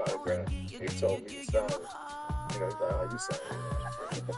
autograph. He told me to sign it. You know, he's like, oh, you sign it.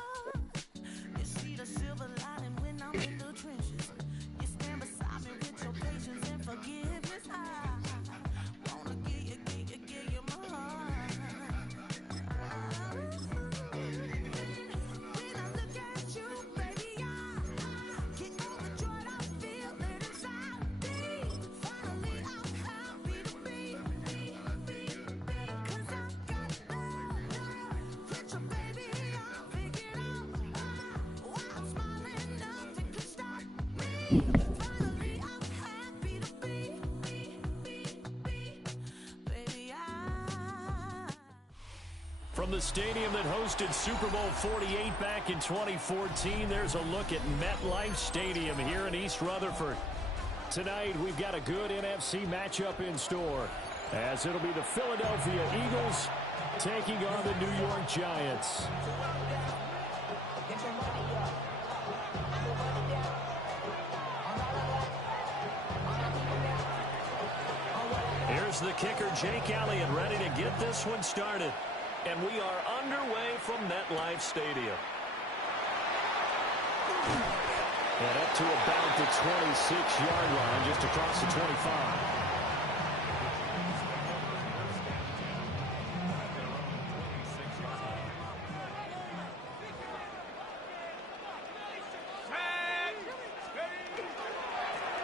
From the stadium that hosted Super Bowl 48 back in 2014, there's a look at MetLife Stadium here in East Rutherford. Tonight, we've got a good NFC matchup in store, as it'll be the Philadelphia Eagles taking on the New York Giants. Here's the kicker, Jake Elliott, ready to get this one started. And we are underway from MetLife Stadium. And up to about the 26-yard line, just across the 25.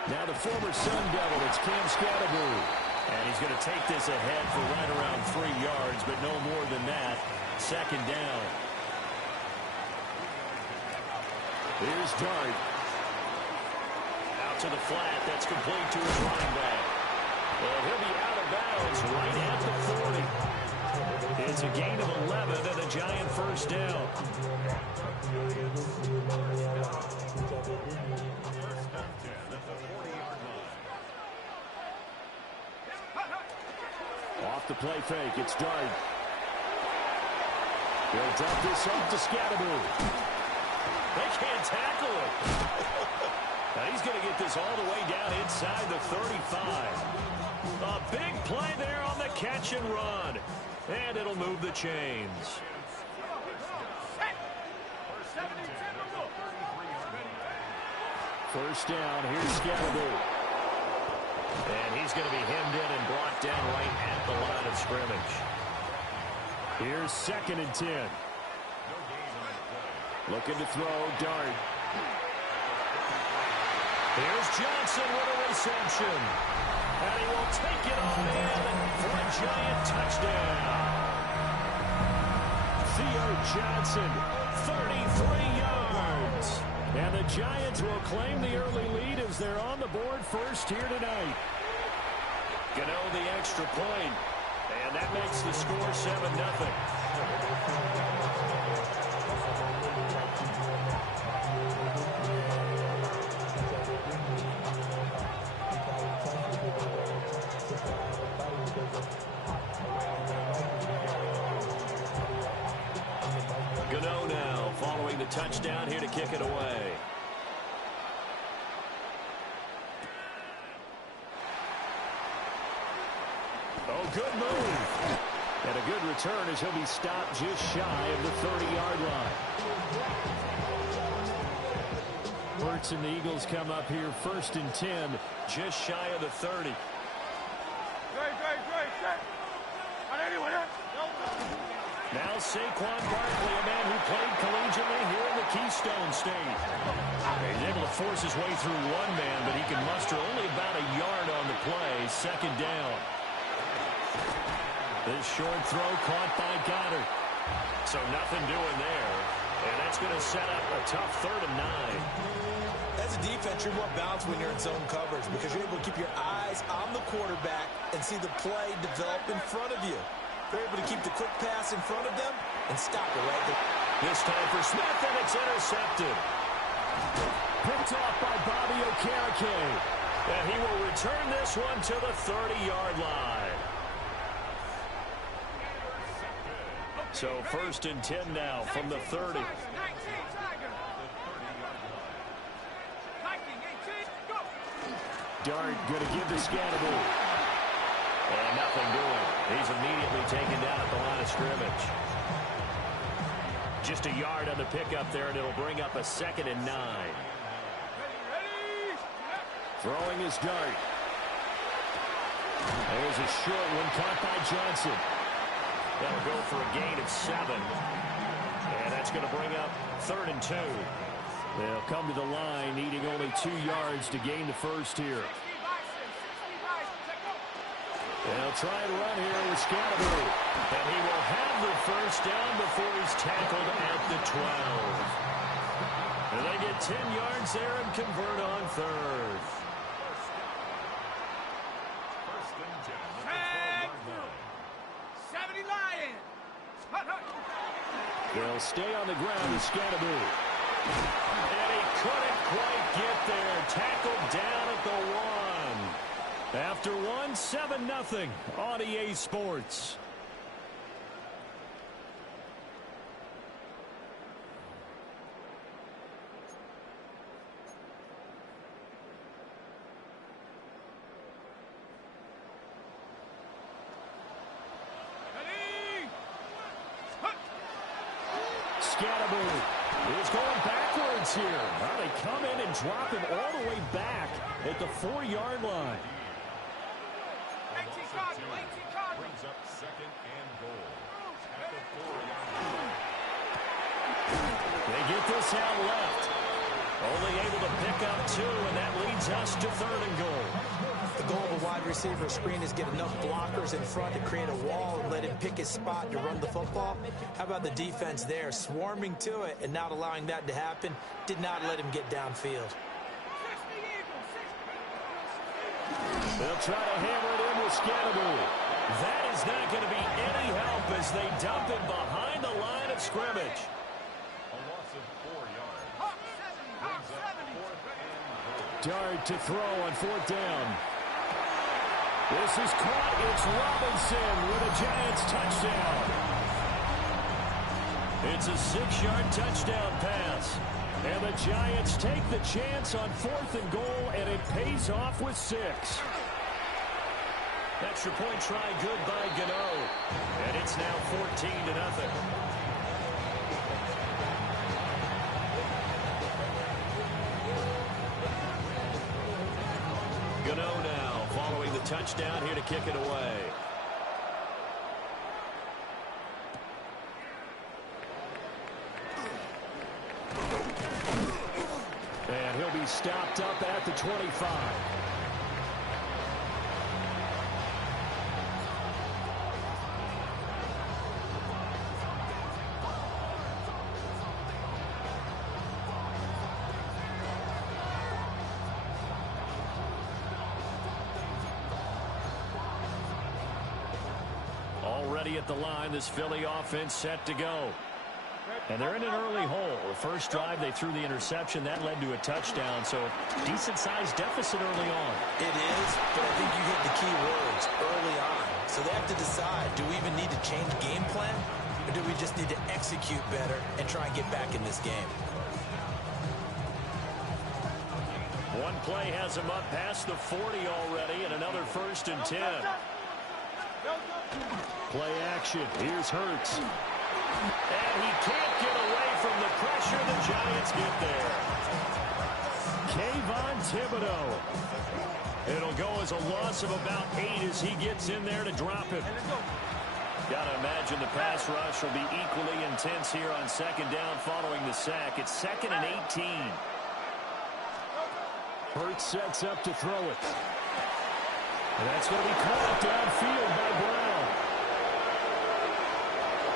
Now the former Sun Devil, it's Cam Scatterbury. And he's going to take this ahead for right around 3 yards, but no more than that. Second down. Here's Dart. Out to the flat. That's complete to his running back. And he'll be out of bounds right at the 40. It's a gain of 11 and a Giant first down. Off the play fake, it's Dart. He'll drop this off to Scatterbury. They can't tackle him. Now he's going to get this all the way down inside the 35. A big play there on the catch and run. And it'll move the chains. First down, here's Scatterbury. And he's going to be hemmed in and brought down right at the line of scrimmage. Here's 2nd and 10. Looking to throw, Dart. Here's Johnson with a reception. And he will take it on in for a Giant touchdown. Theo Johnson, 33 yards. And the Giants will claim the early lead as they're on the board first here tonight. Gano the extra point. And that makes the score 7-0. Gano now following the touchdown here to kick it away. Oh, good move. And a good return as he'll be stopped just shy of the 30-yard line. Hurts and the Eagles come up here 1st and 10, just shy of the 30. Now Saquon Barkley, a man who played collegiately here in the Keystone State. He's able to force his way through one man, but he can muster only about a yard on the play. 2nd down. This short throw caught by Goddard. So nothing doing there. And that's going to set up a tough 3rd and 9. As a defense, you're more balanced when you're in zone coverage because you're able to keep your eyes on the quarterback and see the play develop in front of you. They're able to keep the quick pass in front of them and stop it right there. This time for Smith, and it's intercepted. Picked off by Bobby Okereke. And he will return this one to the 30-yard line. So 1st and 10 now from the 30. Dart going to give to Scatterbury. And nothing doing. He's immediately taken down at the line of scrimmage. Just a yard on the pickup there, and it'll bring up a 2nd and 9. Throwing his dart. There's a short one caught by Johnson. That'll go for a gain of 7. And that's going to bring up 3rd and 2. They'll come to the line needing only 2 yards to gain the first here. They'll try and run here with Scatteroo. And he will have the first down before he's tackled at the 12. And they get 10 yards there and convert on 3rd. They'll stay on the ground with Scatteroo. And he couldn't quite get there. Tackled down at the 1. After 1, 7-0 on EA Sports. Scatteroo is going backwards here. Now they come in and drop him all the way back at the 4-yard line. Brings up 2nd and goal at the 4-yard line. They get this out left. Only able to pick up 2, and that leads us to 3rd and goal. The goal of a wide receiver screen is get enough blockers in front to create a wall and let him pick his spot to run the football. How about the defense there, swarming to it and not allowing that to happen? Did not let him get downfield. They'll try to hammer it in with Scatteroo. That is not going to be any help as they dump him behind the line of scrimmage. A loss of 4 yards. Brings up 4th and goal. Dart to throw on 4th down. This is caught. It's Robinson with a Giants touchdown. It's a 6-yard touchdown pass. And the Giants take the chance on 4th and goal, and it pays off with 6. Extra point try good by Gano. And it's now 14-0. Gano now following the touchdown here to kick it away. And he'll be stopped up at the 25. Already at the line, this Philly offense set to go. And they're in an early hole. The first drive, they threw the interception. That led to a touchdown, so decent-sized deficit early on. It is, but I think you hit the key words, early on. So they have to decide, do we even need to change game plan, or do we just need to execute better and try and get back in this game? One play has him up past the 40 already, and another 1st and 10. Play action. Here's Hurts. And he can't get away from the pressure. The Giants get there. Kayvon Thibodeau. It'll go as a loss of about 8 as he gets in there to drop him. Got to imagine the pass rush will be equally intense here on 2nd down following the sack. It's 2nd and 18. Hurts sets up to throw it. And that's going to be caught downfield by Brown.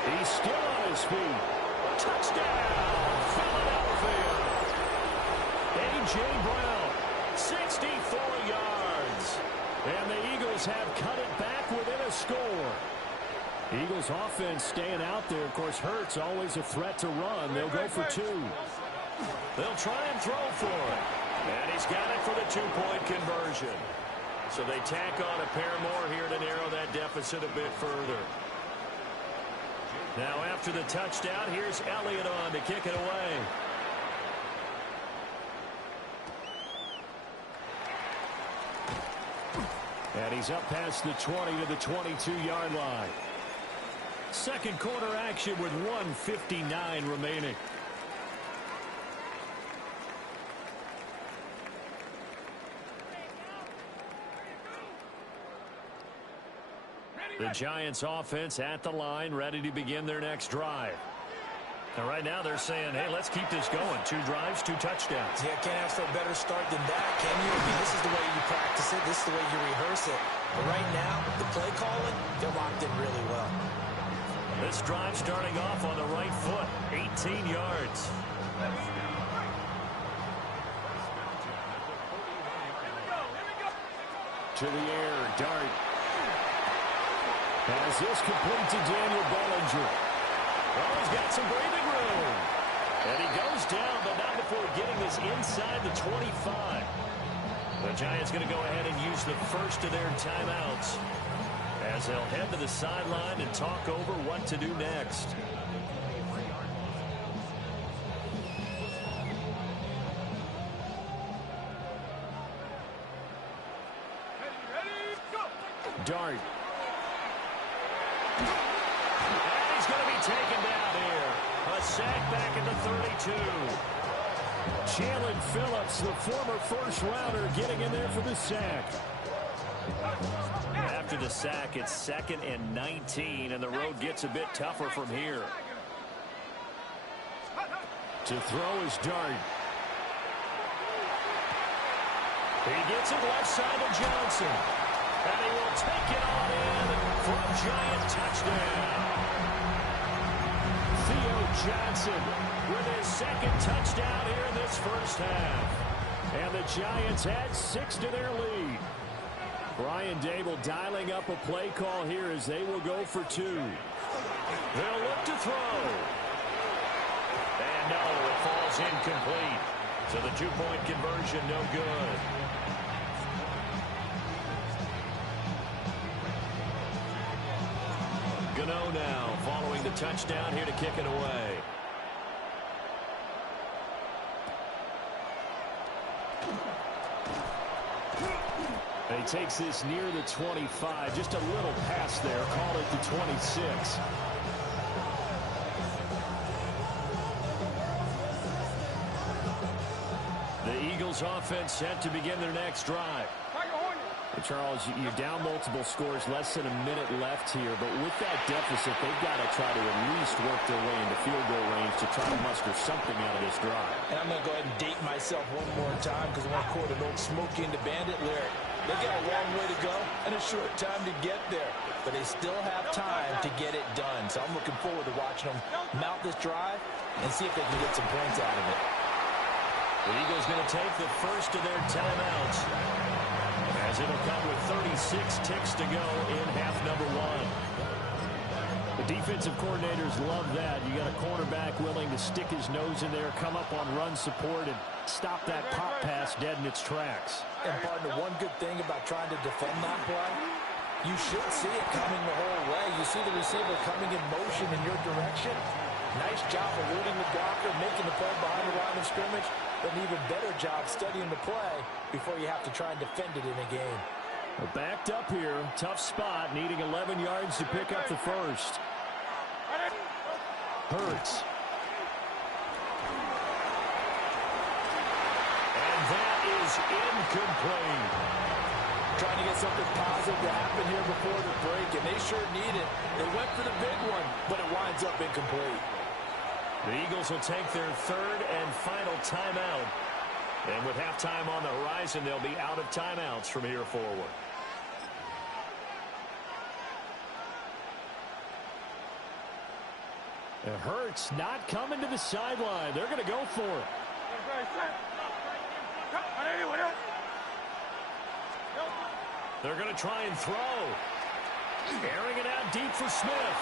He's still on his feet. Touchdown, Philadelphia. A.J. Brown, 64 yards. And the Eagles have cut it back within a score. Eagles offense staying out there. Of course, Hurts always a threat to run. They'll go for 2. They'll try and throw for it. And he's got it for the 2-point conversion. So they tack on a pair more here to narrow that deficit a bit further. Now after the touchdown, here's Elliott on to kick it away. And he's up past the 20 to the 22-yard line. Second quarter action with 1:59 remaining. The Giants offense at the line, ready to begin their next drive. And right now they're saying, hey, let's keep this going. 2 drives, 2 touchdowns. Yeah, can't ask for a better start than that, can you? I mean, this is the way you practice it. This is the way you rehearse it. But right now, the play calling, they're locked in really well. This drive starting off on the right foot, 18 yards. To the air, Dart. Has this complete to Daniel Bellinger. Oh, he's got some breathing room. And he goes down, but not before getting this inside the 25. The Giants going to go ahead and use the first of their timeouts as they'll head to the sideline and talk over what to do next. Dart. And he's going to be taken down here. A sack back at the 32. Jalen Phillips, the former first-rounder, getting in there for the sack. After the sack, it's 2nd and 19, and the road gets a bit tougher from here. To throw is Dart. He gets it left side to Johnson. And he will take it on in for a Giant touchdown. Theo Johnson with his 2nd touchdown here in this first half. And the Giants add 6 to their lead. Brian Dable dialing up a play call here as they will go for 2. They'll look to throw. And no, it falls incomplete. So the 2-point conversion no good. Gano now following the touchdown here to kick it away. He takes this near the 25. Just a little pass there. Call it the 26. The Eagles offense set to begin their next drive. Charles, you're down multiple scores, less than a minute left here, but with that deficit, they've got to try to at least work their way into field goal range to try to muster something out of this drive. And I'm going to go ahead and date myself one more time because I want to quote an old Smokey and the Bandit lyric. They got a long way to go and a short time to get there, but they still have time to get it done. So I'm looking forward to watching them mount this drive and see if they can get some points out of it. The Eagles going to take the first of their timeouts, as it'll come with 36 ticks to go in half number 1. The defensive coordinators love that. You got a cornerback willing to stick his nose in there, come up on run support, and stop that pop pass dead in its tracks. And partner, one good thing about trying to defend that play, you should see it coming the whole way. You see the receiver coming in motion in your direction. Nice job eluding the blocker, making the play behind the line of scrimmage, but an even better job studying the play before you have to try and defend it in a game. Well, backed up here, tough spot, needing 11 yards to pick up the first. Hurts. And that is incomplete. Trying to get something positive to happen here before the break, and they sure need it. They went for the big one, but it winds up incomplete. The Eagles will take their 3rd and final timeout. And with halftime on the horizon, they'll be out of timeouts from here forward. It hurts not coming to the sideline. They're going to go for it. They're going to try and throw. Airing it out deep for Smith.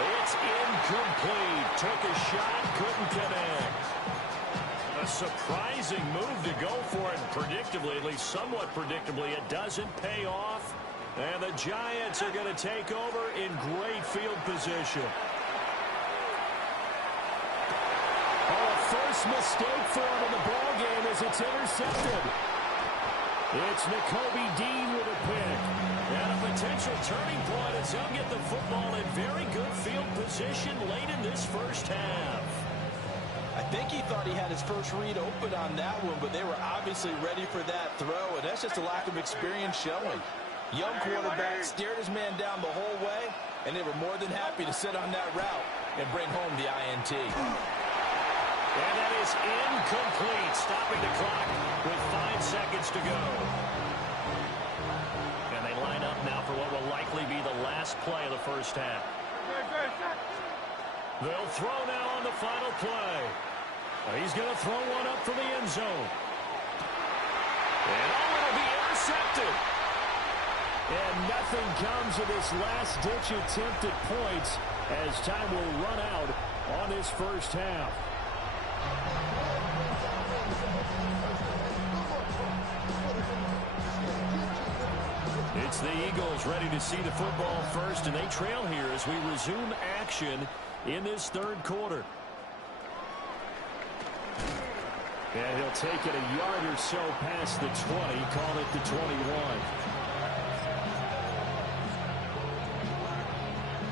It's incomplete. Took a shot, couldn't connect. A surprising move to go for it. Predictably, at least somewhat predictably, it doesn't pay off. And the Giants are going to take over in great field position. Oh, a first mistake for him in the ballgame as it's intercepted. It's Nakobe Dean with a pick. And a potential turning point as he'll get the football in very good field position late in this first half. I think he thought he had his first read open on that one, but they were obviously ready for that throw, and that's just a lack of experience showing. Young quarterback stared his man down the whole way, and they were more than happy to sit on that route and bring home the INT. And that is incomplete, stopping the clock with 5 seconds to go. And they line up now for what will likely be the last play of the first half. They'll throw now on the final play. He's going to throw one up for the end zone. And it'll be intercepted. And nothing comes of this last-ditch attempt at points as time will run out on this first half. It's the Eagles ready to see the football first, and they trail here as we resume action in this third quarter. And he'll take it a yard or so past the 20, call it the 21.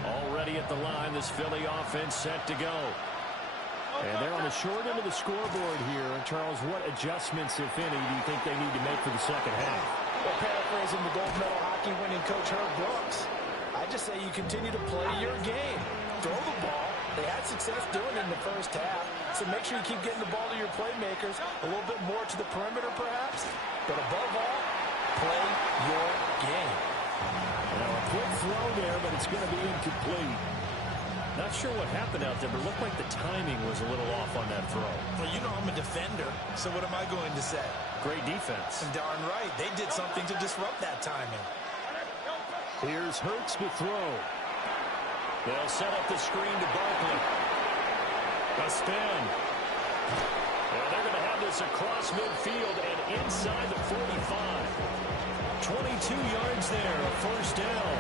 Already at the line, this Philly offense set to go. And they're on the short end of the scoreboard here. And Charles, what adjustments, if any, do you think they need to make for the second half? Well, paraphrasing the gold medal hockey winning coach Herb Brooks, I just say you continue to play your game. Throw the ball. They had success doing it in the first half, so make sure you keep getting the ball to your playmakers, a little bit more to the perimeter perhaps, but above all, play your game. Now a quick throw there, but it's going to be incomplete. Not sure what happened out there, but it looked like the timing was a little off on that throw. Well, you know I'm a defender, so what am I going to say? Great defense. And darn right, they did something to disrupt that timing. Here's Hurts to throw. They'll set up the screen to Barkley. A spin. And they're going to have this across midfield and inside the 45. 22 yards there, a first down.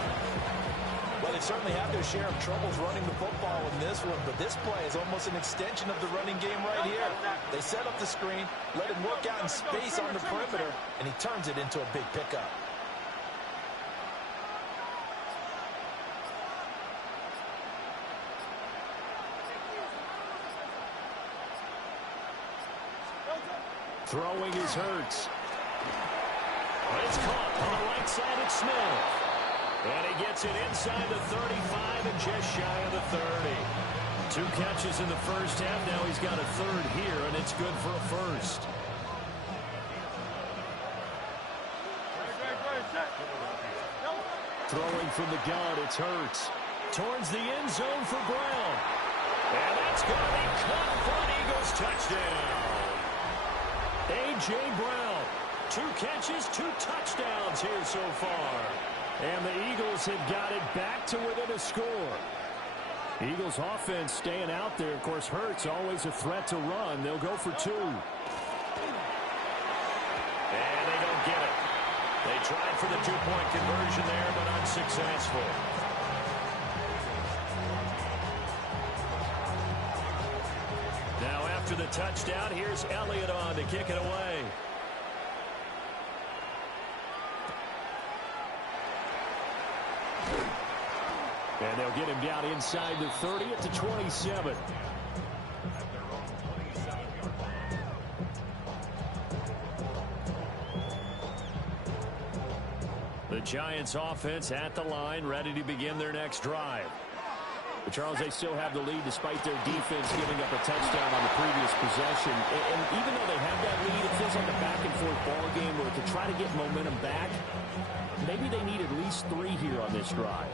Well, they certainly have their share of troubles running the football in this one, but this play is almost an extension of the running game right here. They set up the screen, let him work out in space on the perimeter, and he turns it into a big pickup. Throwing is Hurts. It's caught on the right side at Smith. And he gets it inside the 35 and just shy of the 30. 2 catches in the first half. Now he's got a third here, and it's good for a first. Throwing from the gun, it's Hurts. Towards the end zone for Brown. And that's going to be caught for an Eagles touchdown. A.J. Brown, 2 catches, 2 touchdowns here so far. And the Eagles have got it back to within a score. Eagles offense staying out there. Of course, Hurts always a threat to run. They'll go for 2. And they don't get it. They tried for the 2-point conversion there, but unsuccessful. Now after the touchdown, here's Elliott on to kick it away. And they'll get him down inside the 30 at the 27. The Giants offense at the line, ready to begin their next drive. But Charles, they still have the lead despite their defense giving up a touchdown on the previous possession. And even though they have that lead, it feels like a back-and-forth ball game where to try to get momentum back, maybe they need at least 3 here on this drive.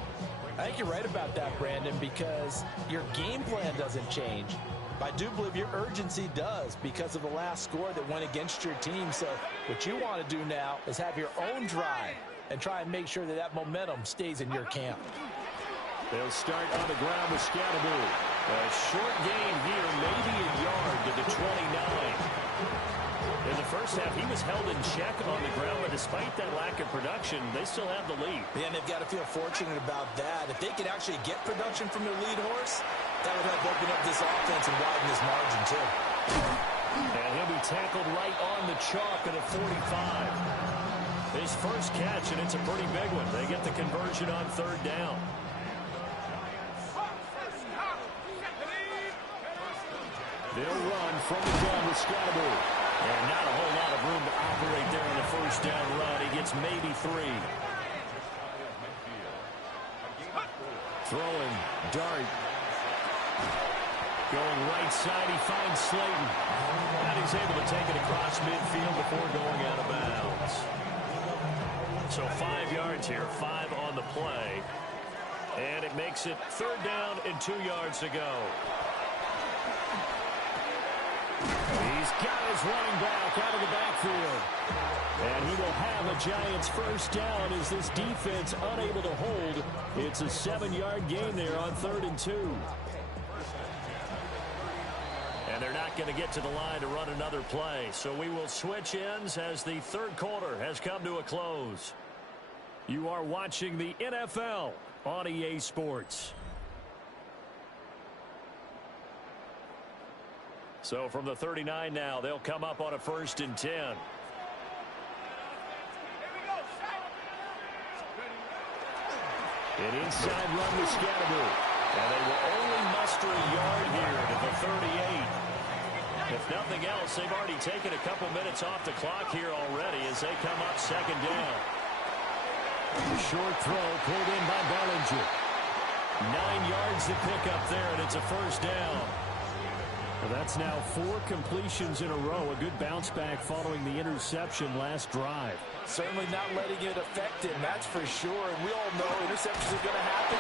I think you're right about that, Brandon, because your game plan doesn't change. I do believe your urgency does because of the last score that went against your team. So what you want to do now is have your own drive and try and make sure that that momentum stays in your camp. They'll start on the ground with Scatterbury. A short gain here, maybe a yard to the 29. In the first half, he was held in check on the ground, but despite that lack of production, they still have the lead. Yeah, and they've got to feel fortunate about that. If they can actually get production from their lead horse, that would help open up this offense and widen this margin, too. And he'll be tackled right on the chalk at a 45. His first catch, and it's a pretty big one. They get the conversion on third down. They'll run from the gun with Scatterbury. And not a whole lot of room to operate there on the first down run. He gets maybe 3. Throwing, Dart. Going right side, he finds Slayton. And he's able to take it across midfield before going out of bounds. So 5 yards here, 5 on the play. And it makes it third down and 2 yards to go. He's got his running back out of the backfield. And he will have a Giants first down as this defense unable to hold. It's a 7-yard gain there on 3rd and 2. And they're not going to get to the line to run another play. So we will switch ends as the third quarter has come to a close. You are watching the NFL on EA Sports. So from the 39 now, they'll come up on a 1st and 10. An inside run to Scatterbury. And they will only muster a yard here to the 38. If nothing else, they've already taken a couple minutes off the clock here already as they come up 2nd down. The short throw pulled in by Bellinger. 9 yards to pick up there, and it's a first down. Well, that's now 4 completions in a row. A good bounce back following the interception last drive. Certainly not letting it affect him, that's for sure. And we all know interceptions are going to happen.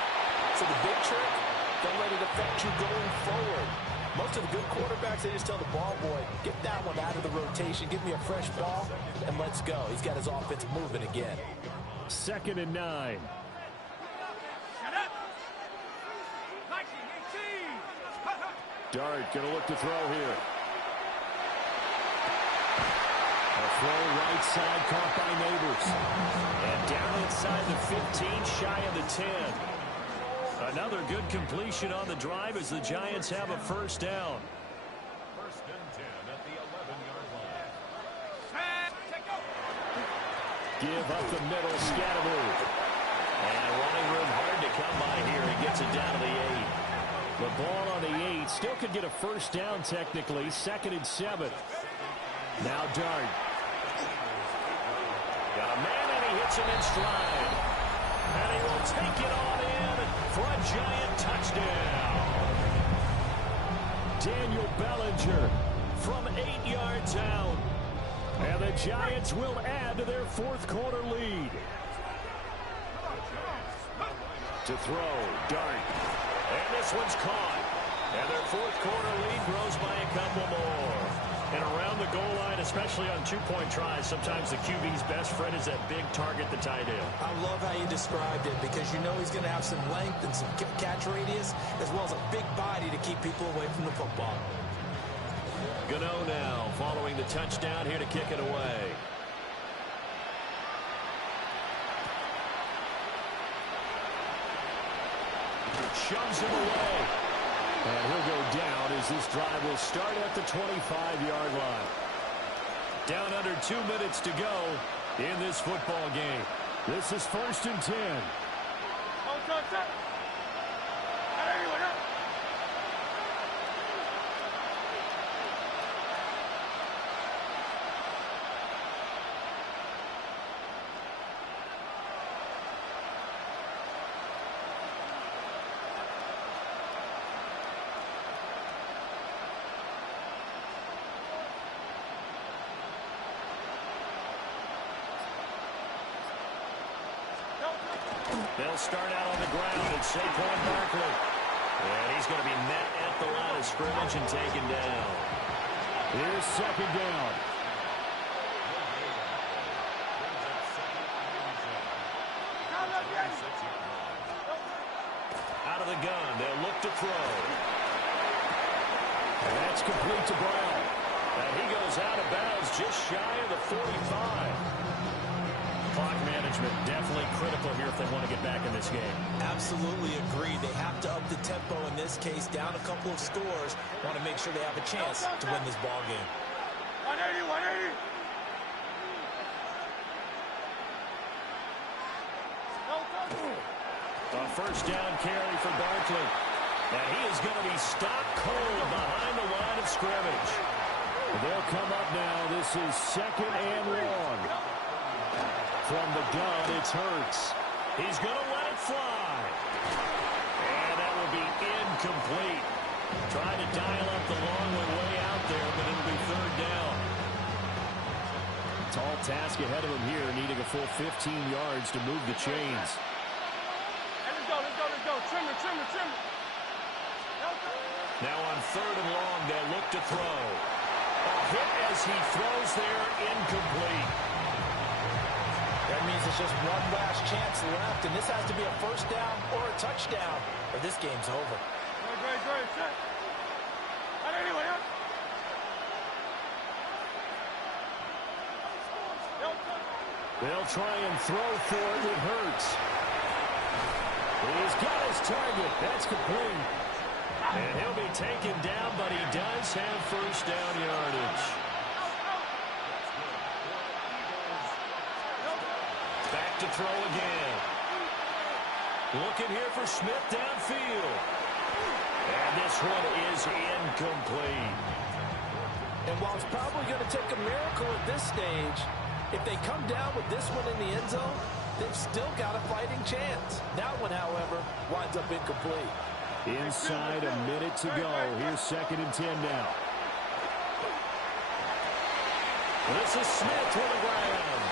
So the big trick, don't let it affect you going forward. Most of the good quarterbacks, they just tell the ball boy, get that one out of the rotation, give me a fresh ball, and let's go. He's got his offense moving again. 2nd and 9. Dart going to look to throw here. A throw right side caught by Neighbors. And down inside the 15, shy of the 10. Another good completion on the drive as the Giants have a first down. 1st and 10 at the 11-yard line. Give up the middle, Scatterbury. And running room hard to come by here. He gets it down to the 8. The ball on the 8. Still could get a first down technically. 2nd and 7. Now Dart. Got a man and he hits him in stride. And he will take it on in for a Giant touchdown. Daniel Bellinger from 8 yards out. And the Giants will add to their 4th quarter lead. To throw, Dart. And this one's caught. And their 4th quarter lead grows by a couple more. And around the goal line, especially on 2-point tries, sometimes the QB's best friend is that big target, the tight end. I love how you described it because you know he's going to have some length and some catch radius as well as a big body to keep people away from the football. Gano now following the touchdown here to kick it away. Shoves him away. And he'll go down as this drive will start at the 25-yard line. Down under 2 minutes to go in this football game. This is 1st and 10. They'll start out on the ground at Saquon Barkley. And he's going to be met at the line of scrimmage and taken down. Here's 2nd down. Out of the gun, they'll look to throw. And that's complete to Brown. And he goes out of bounds just shy of the 45. Clock management definitely critical here if they want to get back in this game. Absolutely agree. They have to up the tempo in this case, down a couple of scores. Want to make sure they have a chance to win this ball game. 180, 180. first down carry for Barkley. And he is going to be stopped cold behind the line of scrimmage. They'll come up now. This is 2nd and 1. From the gun, it's Hurts. He's going to let it fly. And that will be incomplete. Trying to dial up the long way out there, but it'll be 3rd down. Tall task ahead of him here, needing a full 15 yards to move the chains. Let's go. Trim it. Now on 3rd and long, they'll look to throw. A hit as he throws there, incomplete. That means it's just one last chance left, and this has to be a first down or a touchdown, or this game's over. Great. Check. Anyway, They'll try and throw for it with Hurts. He's got his target. That's complete. And he'll be taken down, but he does have first down yardage. Back to throw again. Looking here for Smith downfield. And this one is incomplete. And while it's probably going to take a miracle at this stage, if they come down with this one in the end zone, they've still got a fighting chance. That one, however, winds up incomplete. Inside a minute to go. Here's 2nd and 10 now. This is Smith with the ground.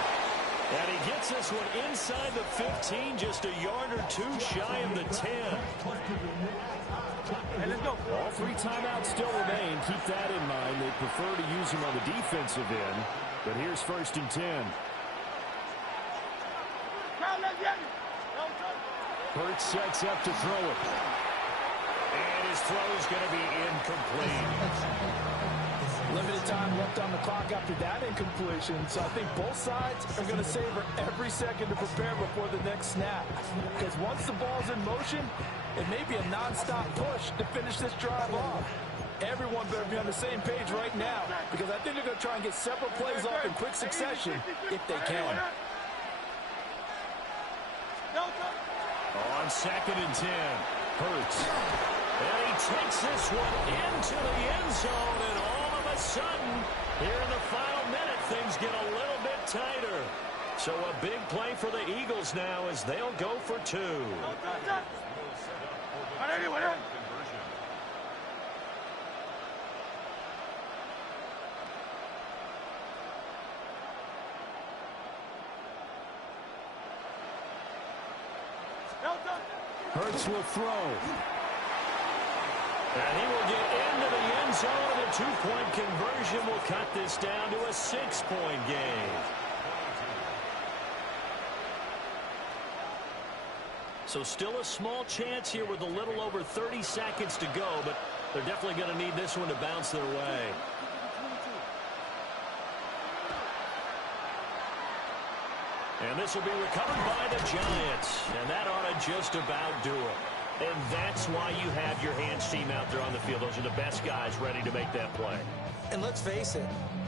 And he gets this one inside the 15, just a yard or two shy of the 10. All 3 timeouts still remain. Keep that in mind. They prefer to use him on the defensive end. But here's 1st and 10. Hurts sets up to throw it. And his throw is going to be incomplete. Limited time left on the clock after that incompletion, so I think both sides are going to savor every second to prepare before the next snap. Because once the ball's in motion, it may be a non-stop push to finish this drive off. Everyone better be on the same page right now, because I think they're going to try and get several plays off in quick succession if they can. On 2nd and 10, Hurts. And he takes this one into the end zone, and all of a sudden, here in the final minute, things get a little bit tighter. So a big play for the Eagles now as they'll go for 2. Hurts will throw. And he will get into the end zone, and a 2-point conversion will cut this down to a 6-point game. So still a small chance here with a little over 30 seconds to go, but they're definitely going to need this one to bounce their way. And this will be recovered by the Giants. And that ought to just about do it. And that's why you have your hands team out there on the field. Those are the best guys ready to make that play. And let's face it,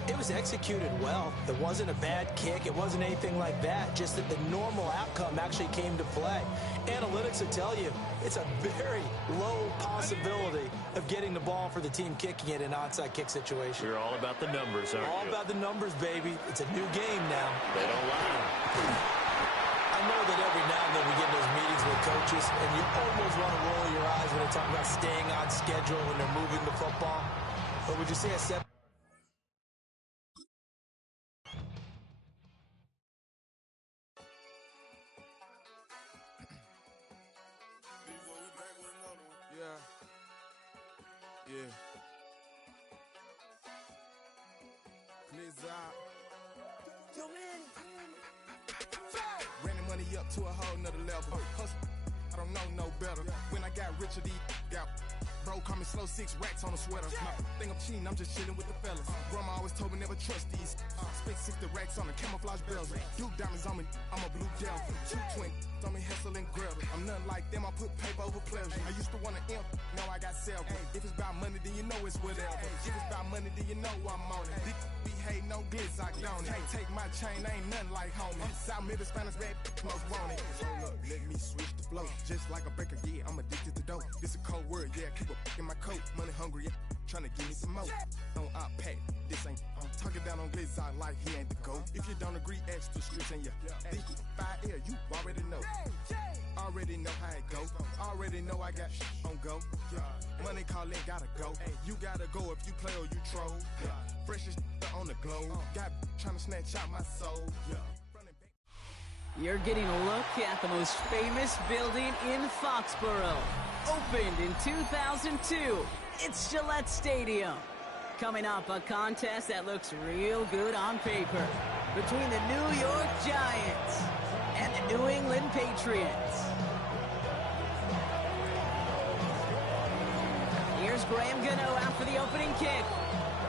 it was executed well. It wasn't a bad kick. It wasn't anything like that. Just that the normal outcome actually came to play. Analytics will tell you it's a very low possibility of getting the ball for the team kicking it in an onside kick situation. You're all about the numbers, aren't you? All about the numbers, baby. It's a new game now. They don't lie. I know that every now and then we get in those meetings with coaches, and you almost want to roll your eyes when they talk about staying on schedule when they're moving the football. But would you say a step? Yeah. Please out. Ran the money up to a whole nother level. Hustle, I don't know no better. When I got rich, these got bro, call me slow, 6 racks on a sweater. My thing I'm cheating, I'm just chilling with the fellas. Grandma always told me never trust these. spent 60 racks on the camouflage bells. Blue diamonds on me, I'm a blue devil. 220 on me, Hessel and Greb. I'm nothing like them, I put paper over pleasure. I used to want to imp, now I got several. If it's about money, then you know it's whatever. If it's about money, then you know I'm on it. Big behave, no glitz, I don't it. Take my chain, ain't nothing like homie. South Middle Spanish, bad most want it. Hold up, let me switch the flow. Just like a baker, yeah, I'm addicted to dope. This a cold word, yeah, keep a in my coat. Money hungry, yeah, tryna give me some more. On op pack, this ain't talking down on glitz, I like he ain't the GOAT. If you don't agree, ask the streets and yeah. This 5L, you already know. Already know how it go. Already know I got on go. Money calling, gotta go. You gotta go if you play or you troll. Freshest on the globe. Got trying to snatch out my soul. You're getting a look at the most famous building in Foxborough. Opened in 2002. It's Gillette Stadium. Coming up, a contest that looks real good on paper between the New York Giants and the New England Patriots. Here's Graham Gano out for the opening kick.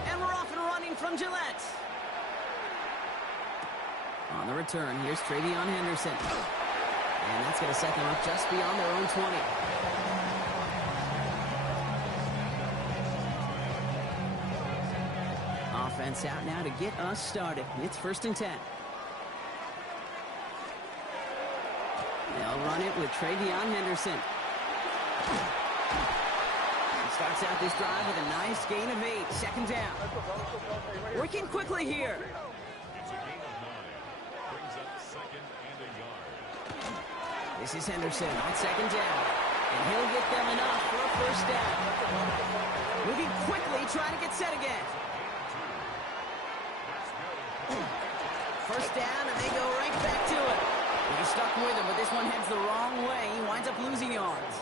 And we're off and running from Gillette. On the return, here's Travion Henderson. And that's going to set them up just beyond their own 20. Offense out now to get us started. It's 1st and 10. They'll run it with Travion Henderson. He starts out this drive with a nice gain of 8. 2nd down. Working quickly here. It's a gain of 9. Brings up 2nd and a yard. This is Henderson on 2nd down. And he'll get them enough for a 1st down. Moving quickly, trying to get set again. 1st down, and they go right back to it. He's stuck with him, but this one heads the wrong way. He winds up losing yards.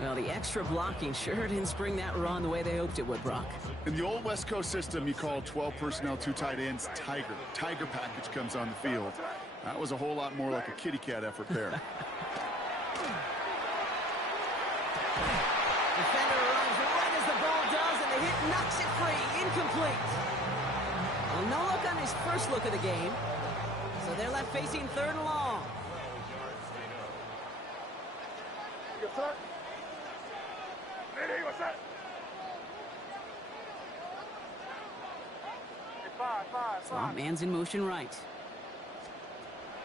Well, the extra blocking sure didn't spring that run the way they hoped it would, Brock. In the old West Coast system, you call 12 personnel, 2 tight ends, Tiger. Tiger package comes on the field. That was a whole lot more like a kitty cat effort there. Defender runs right as the ball does, and the hit knocks it free. Incomplete. Well, no look on his first look of the game. So they're left facing 3rd and long. Yes, sir. Lady, what's that? Hey, 5. Swamp man's in motion right.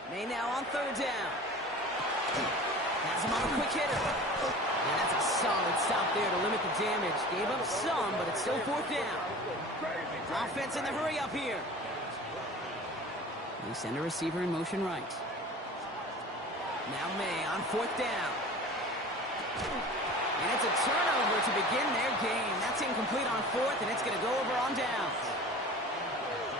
May now on 3rd down. Has him on a quick hitter. And that's a solid stop there to limit the damage. Gave up some, but it's still 4th down. Offense in the hurry up here. They send a receiver in motion right. Now May on 4th down. And it's a turnover to begin their game. That's incomplete on 4th, and it's going to go over on downs.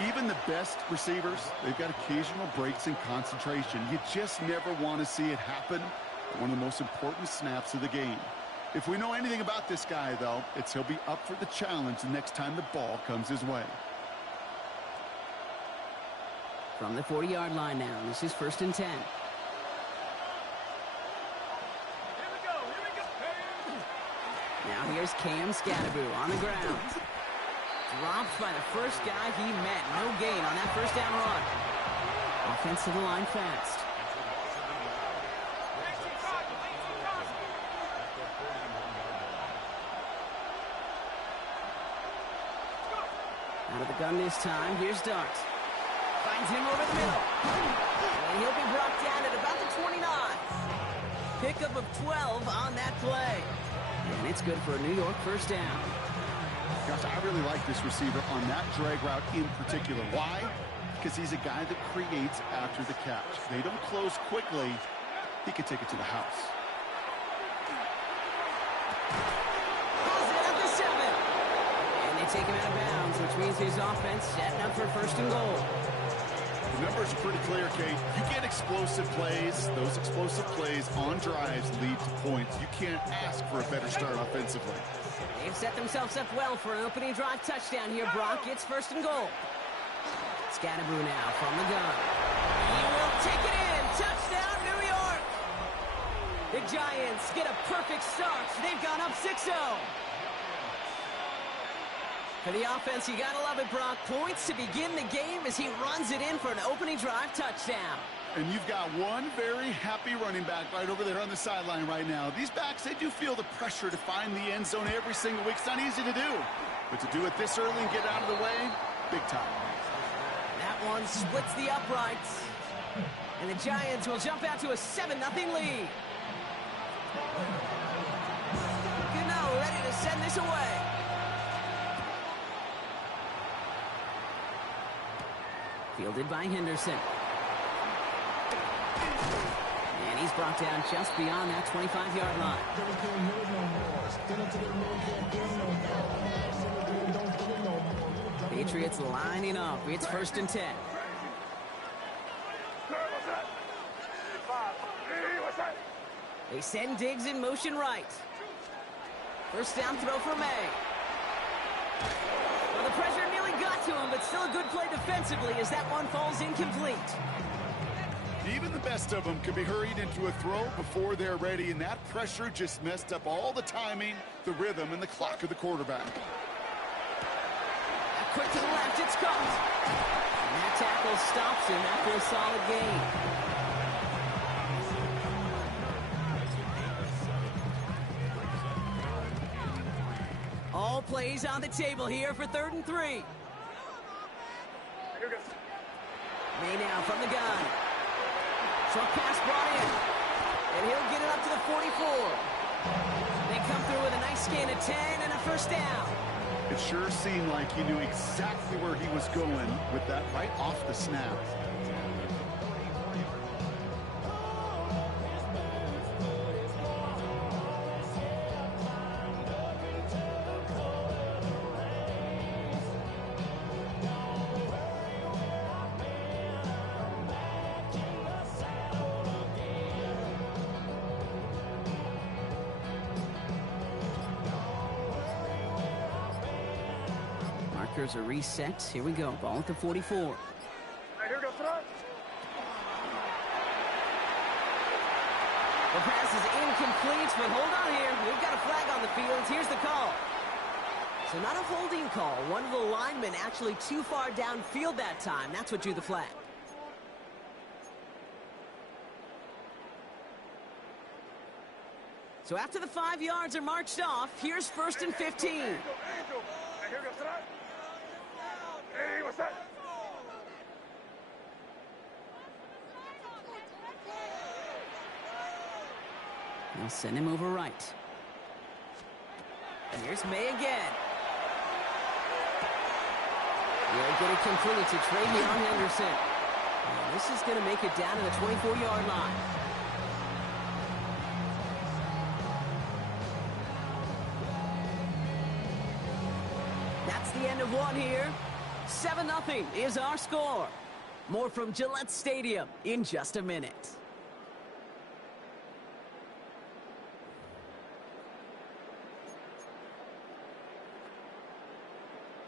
Even the best receivers, they've got occasional breaks in concentration. You just never want to see it happen at one of the most important snaps of the game. If we know anything about this guy, though, it's he'll be up for the challenge the next time the ball comes his way. From the 40-yard line now, this is 1st and 10. Here we go. Now here's Cam Scatteroo on the ground. Dropped by the first guy he met. No gain on that 1st down run. Offense to the line fast. Out of the gun this time. Here's Dart. Finds him over the middle. And he'll be brought down at about the 29. Pickup of 12 on that play. And it's good for a New York 1st down. Gosh, I really like this receiver on that drag route in particular. Why? Because he's a guy that creates after the catch. They don't close quickly. He can take it to the house. Pulls it at the 7. And they take him out of bounds, which means his offense setting up for 1st and goal. The numbers are pretty clear, Kate. You get explosive plays. Those explosive plays on drives lead to points. You can't ask for a better start offensively. They've set themselves up well for an opening drive touchdown here, Brock. It's 1st and goal. Scatteroo now from the gun. He will take it in. Touchdown, New York. The Giants get a perfect start. They've gone up 6-0. For the offense, you gotta love it, Brock. Points to begin the game as he runs it in for an opening drive touchdown. And you've got one very happy running back right over there on the sideline right now. These backs, they do feel the pressure to find the end zone every single week. It's not easy to do. But to do it this early and get out of the way, big time. That one splits the uprights. And the Giants will jump out to a 7-0 lead. Gano ready to send this away. Fielded by Henderson. And he's brought down just beyond that 25-yard line. Patriots lining up. It's 1st and 10. They send Diggs in motion right. First down throw for May. Well, the pressure nearly got to him, but still a good play defensively as that one falls incomplete. Even the best of them could be hurried into a throw before they're ready, and that pressure just messed up all the timing, the rhythm, and the clock of the quarterback. Quick to the left, it's caught. And that tackle stops him after a solid gain. All plays on the table here for 3rd and 3. May now from the gun. Short pass brought in. And he'll get it up to the 44. They come through with a nice gain of 10 and a first down. It sure seemed like he knew exactly where he was going with that right off the snap. Markers are reset. Here we go. Ball at the 44. Here goes front. The pass is incomplete, but hold on here. We've got a flag on the field. Here's the call. So not a holding call. One of the linemen actually too far downfield that time. That's what drew the flag. So after the 5 yards are marched off, here's 1st and 15. Here goes front. Hey, what's that? They'll send him over right. And here's May again. He'll get it complete to Travion Henderson. And this is going to make it down to the 24-yard line. That's the end of one here. 7-0 is our score. More from Gillette Stadium in just a minute.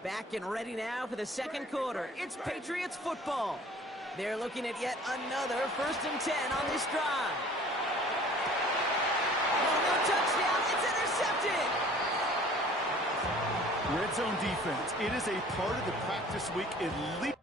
Back and ready now for the second quarter. It's Patriots football. They're looking at yet another 1st and 10 on this drive. Oh, no touchdown. It's intercepted. Red zone defense. It is a part of the practice week at least.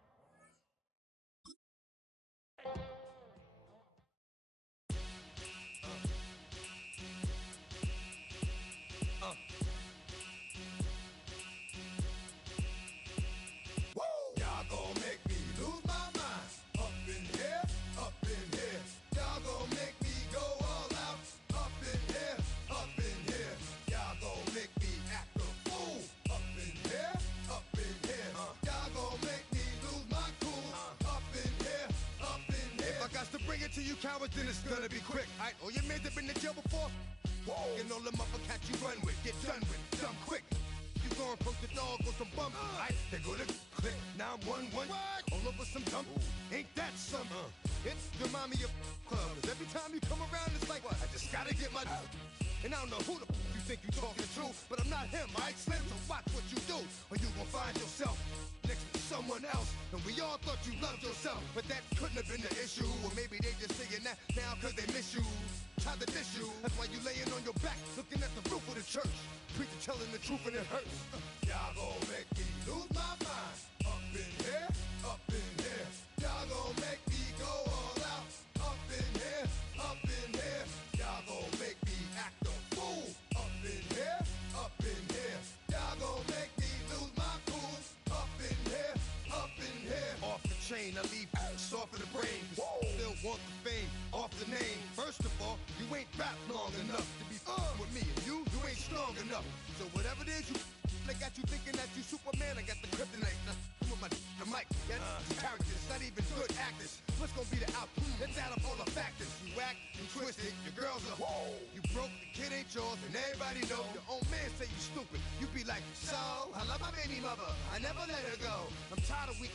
To you cowards, then it's gonna be quick. Alright, all your men have been to jail before? Whoa. And all the motherfuckers you run with, get done with, dumb quick. You going from the dog or some bump? Alright, they go to click. Now I'm 1-1. All over some dump. Ain't that some? It's remind me of club. Cause every time you come around, it's like, what? I just gotta get my. And I don't know who the you think you talking to, but I'm not him, alright? Slim, so watch what you do, or you gon' find yourself next to someone else. And we all thought you loved yourself, but that couldn't have been the issue. Or maybe they just saying that now cause they miss you. Tried to diss you, that's why you laying on your back, looking at the roof of the church. Preacher telling the truth and it hurts. Y'all gon' make me With me and you ain't strong enough. So whatever it is they got you thinking that you Superman, I got the kryptonite. Come with the mic, yeah, characters, not even good actors. What's gonna be the outcome? Let's add up all the factors. You whack, you twisted, your girls are whoa. You broke, the kid ain't yours, and everybody know. Your own man say you stupid. You be like, so, I love my baby mother, I never let her go. I'm tired of weak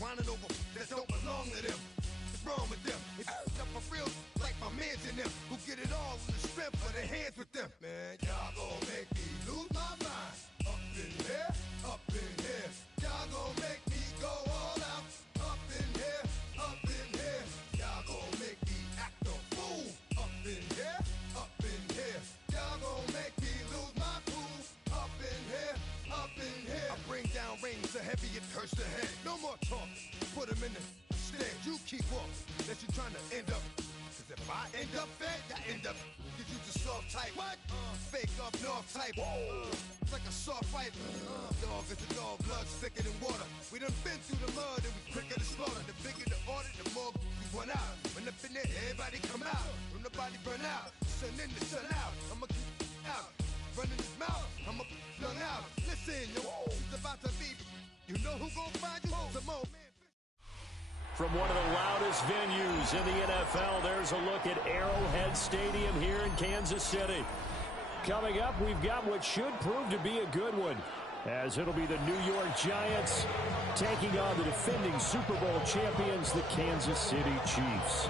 whining over that don't belong to them. What's wrong with them? It's up for real, like my mans in them, who get it all in the strength of their hands with them. Man, y'all gon' make me lose my mind. Up in here, up in here. Y'all gon' make me go all out. Up in here, up in here. Y'all gon' make me act a fool. Up in here, up in here. Y'all gon' make me lose my cool. Up in here, up in here. I bring down rings so heavy it hurts the head. No more talking. Put them in the stand. You keep walking. That you trying to end up. Cause if I end up fed, I end up. Cause you the soft type. What? Fake up north type. It's like a soft fight. Dog is a dog, blood thicker than water. We done been through the mud and we quicker to slaughter. The bigger the order, the more we run out. When up in there, everybody come out. When the body burn out, sun in the sun out. I'ma keep out. Running his mouth, I'ma flung out. Listen, yo, it's about to be. You know who gon' find you? Some old man. From one of the loudest venues in the NFL, there's a look at Arrowhead Stadium here in Kansas City. Coming up, we've got what should prove to be a good one, as it'll be the New York Giants taking on the defending Super Bowl champions, the Kansas City Chiefs.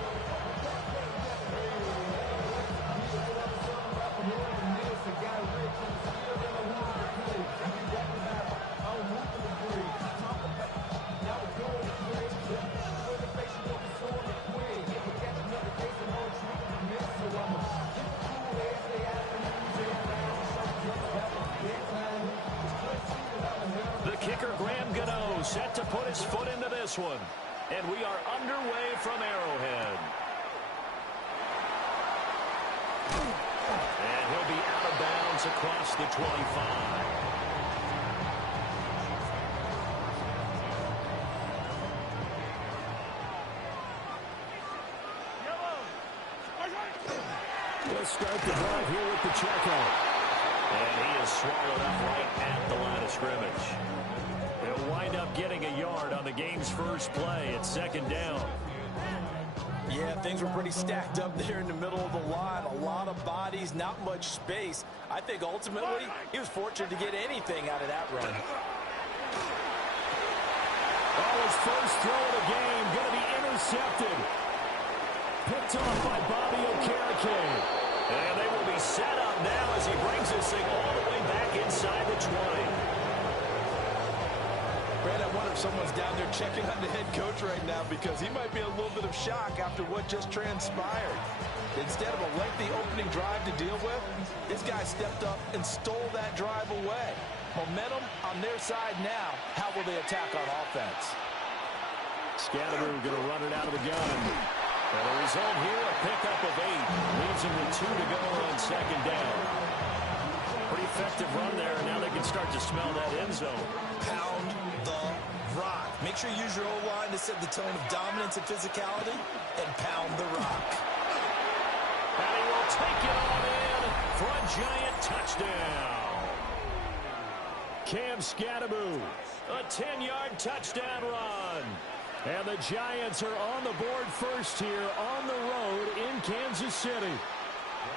Set to put his foot into this one. And we are underway from Arrowhead. And he'll be out of bounds across the 25. We'll start the drive here with the checkout. And he is swallowed up right at the line of scrimmage. They'll wind up getting a yard on the game's first play. It's second down. Yeah, things were pretty stacked up there in the middle of the line. A lot of bodies, not much space. I think ultimately he was fortunate to get anything out of that run. Oh, his first throw of the game going to be intercepted. Picked off by Bobby Okereke. And they will be set up now as he brings this thing all the way back inside the 20. Brad, I wonder if someone's down there checking on the head coach right now because he might be in a little bit of shock after what just transpired. Instead of a lengthy opening drive to deal with, this guy stepped up and stole that drive away. Momentum on their side now. How will they attack on offense? Scatteroo going to run it out of the gun. And the result here, a pickup of 8. Leaves him with 2 to go on second down. Pretty effective run there, and now they can start to smell that end zone. Pound the rock. Make sure you use your O-line to set the tone of dominance and physicality, and pound the rock. And he will take it on in for a Giant touchdown. Cam Scatteroo, a 10-yard touchdown run. And the Giants are on the board first here on the road in Kansas City.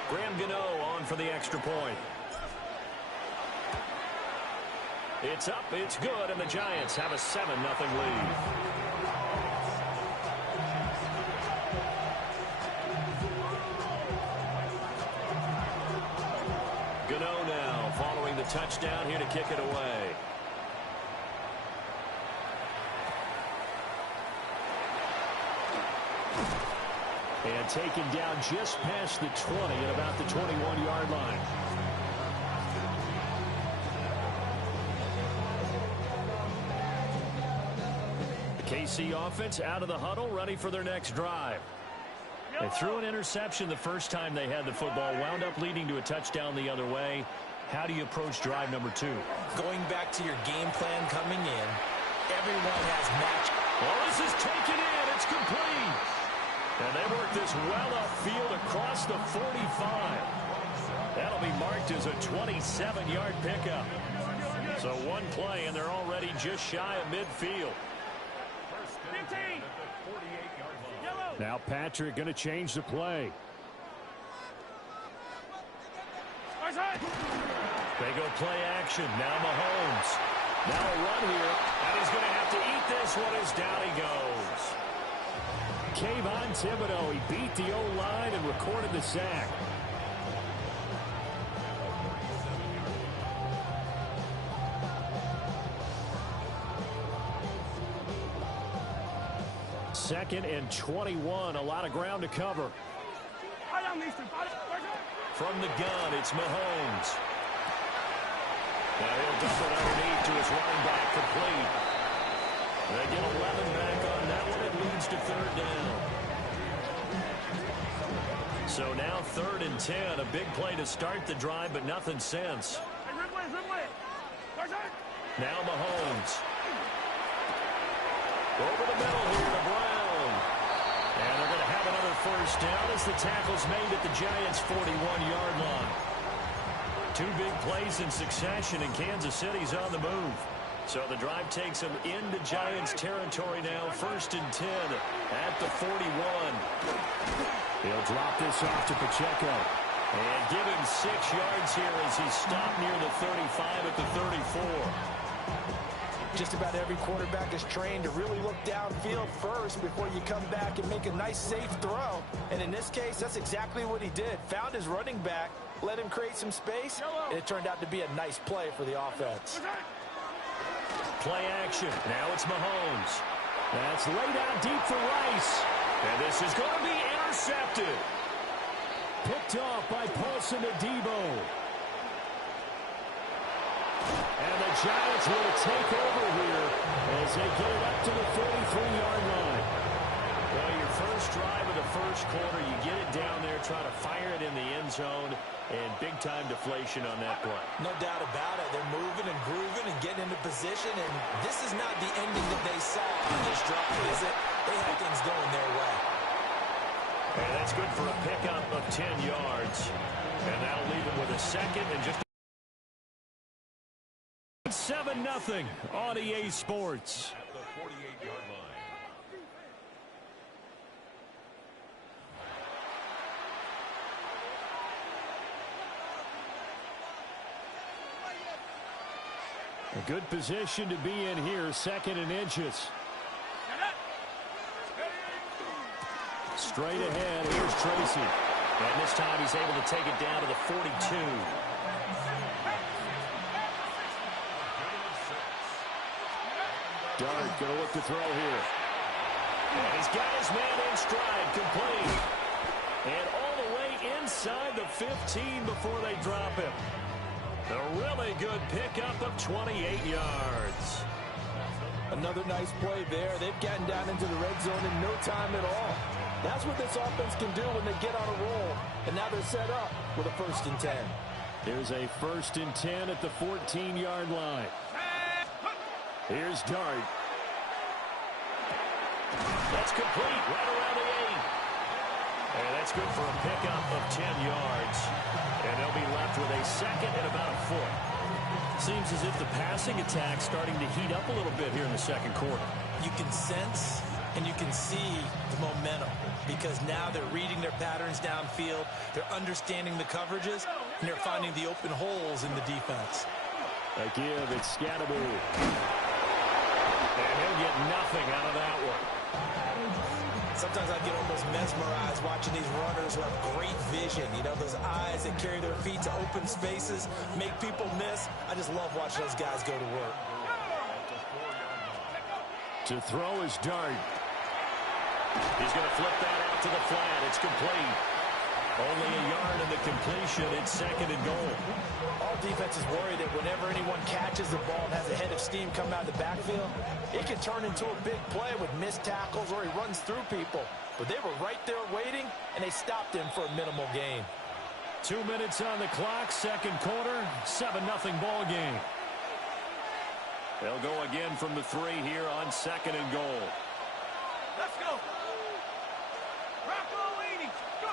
Graham Gano on for the extra point. It's up, it's good, and the Giants have a 7-0 lead. Gano now following the touchdown here to kick it away. And taken down just past the 20 at about the 21-yard line. The KC offense out of the huddle, ready for their next drive. They threw an interception the first time they had the football, wound up leading to a touchdown the other way. How do you approach drive number 2? Going back to your game plan coming in, everyone has match. Well, this is taken in. It's complete. And they work this well upfield across the 45. be marked as a 27-yard pickup. So one play, and they're already just shy of midfield. 15. Now Patrick going to change the play. They go play action. Now Mahomes. Now a run here, and he's going to have to eat this one as down he goes. Kayvon Thibodeau, he beat the O-line and recorded the sack. Second and 21, a lot of ground to cover. From the gun, it's Mahomes. Now he'll dump it underneath to his running back, complete. They get 11 back on that one. It leads to third down. So now 3rd and 10, a big play to start the drive, but nothing since. Now Mahomes. Over the middle here to Brown. And they're going to have another first down as the tackle's made at the Giants' 41-yard line. 2 big plays in succession, and Kansas City's on the move. So the drive takes them into Giants territory now. 1st and 10 at the 41. He'll drop this off to Pacheco. And give him 6 yards here as he's stopped near the 35 at the 34. Just about every quarterback is trained to really look downfield first before you come back and make a nice, safe throw. And in this case, that's exactly what he did. Found his running back, let him create some space, and it turned out to be a nice play for the offense. Play action. Now it's Mahomes. That's laid out deep for Rice. And this is going to be intercepted. Picked off by Paulson Adebo. And the Giants will take over here as they get it up to the 43-yard line. Well, your first drive of the first quarter, you get it down there, try to fire it in the end zone, and big-time deflation on that play. No doubt about it. They're moving and grooving and getting into position, and this is not the ending that they saw on this drive, is it? They had things going their way. And that's good for a pickup of 10 yards. And that'll leave them with a second and just 7-0 on EA Sports. At the 48-yard line. A good position to be in here, 2nd and inches. Straight ahead, here's Tracy. And this time he's able to take it down to the 42. Dart going to look to throw here. And he's got his man in stride, complete. And all the way inside the 15 before they drop him. A really good pickup of 28 yards. Another nice play there. They've gotten down into the red zone in no time at all. That's what this offense can do when they get on a roll. And now they're set up with a 1st and 10. Here's a 1st and 10 at the 14-yard line. Here's Dart. That's complete right around the 8. And that's good for a pickup of 10 yards. And they'll be left with a second and about a foot. Seems as if the passing attack's starting to heat up a little bit here in the second quarter. You can sense and you can see the momentum because now they're reading their patterns downfield, they're understanding the coverages, and they're finding the open holes in the defense. A give, it's Scatterby. And he'll get nothing out of that one. Sometimes I get almost mesmerized watching these runners who have great vision. You know, those eyes that carry their feet to open spaces, make people miss. I just love watching those guys go to work. To throw is Dart. He's going to flip that out to the flat. It's complete. Only a yard in the completion. It's 2nd and goal. All defenses worry that whenever anyone catches the ball and has a head of steam come out of the backfield, it can turn into a big play with missed tackles or he runs through people. But they were right there waiting, and they stopped him for a minimal gain. 2 minutes on the clock, second quarter, 7-0 ball game. They'll go again from the 3 here on 2nd and goal. Let's go. Rocco 80. Go.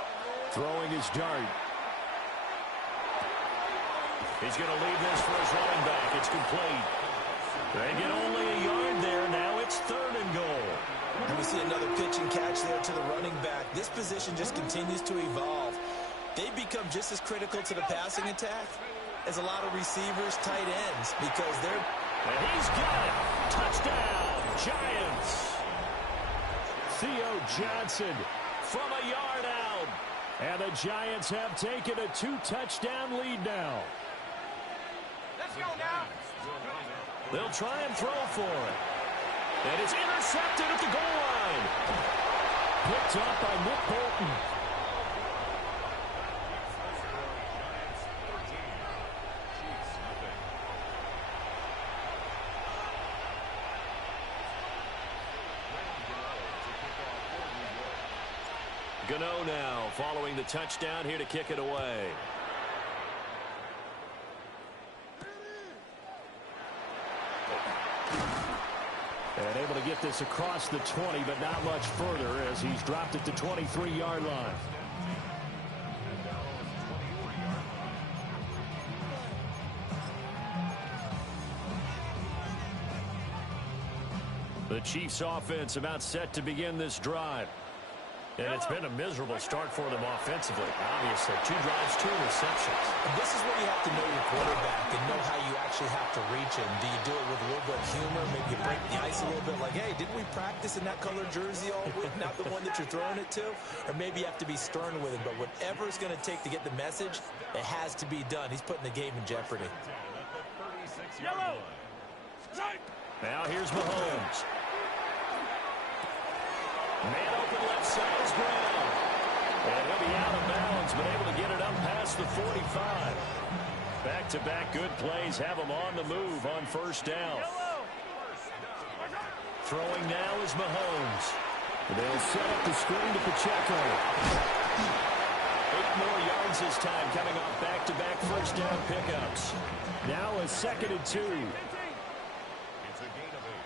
Throwing his Dart. He's going to leave this for his running back. It's complete. They get only a yard there. Now it's 3rd and goal. And we see another pitch and catch there to the running back. This position just continues to evolve. They become just as critical to the passing attack as a lot of receivers, tight ends, because they're... And he's got it. Touchdown, Giants. Theo Johnson from a yard out. And the Giants have taken a 2-touchdown lead now. Let's go now. They'll try and throw for it. And it's intercepted at the goal line. Picked up by Nick Bolton. Gano now following the touchdown here to kick it away. And able to get this across the 20, but not much further as he's dropped it to 23-yard line. The Chiefs offense about set to begin this drive. And it's been a miserable start for them offensively. Obviously, 2 drives, 2 receptions. And this is where you have to know your quarterback and know how you actually have to reach him. Do you do it with a little bit of humor? Maybe you break the ice a little bit like, hey, didn't we practice in that colored jersey all week, not the one that you're throwing it to? Or maybe you have to be stern with him. But whatever it's going to take to get the message, it has to be done. He's putting the game in jeopardy. Yellow. Now here's Mahomes. Man open left side is Brown. And he'll be out of bounds, but able to get it up past the 45. Back-to-back good plays have him on the move on first down. Throwing now is Mahomes. They'll set up the screen to Pacheco. 8 more yards this time, coming off back-to-back first down pickups. Now a 2nd and 2. It's a gain of 8.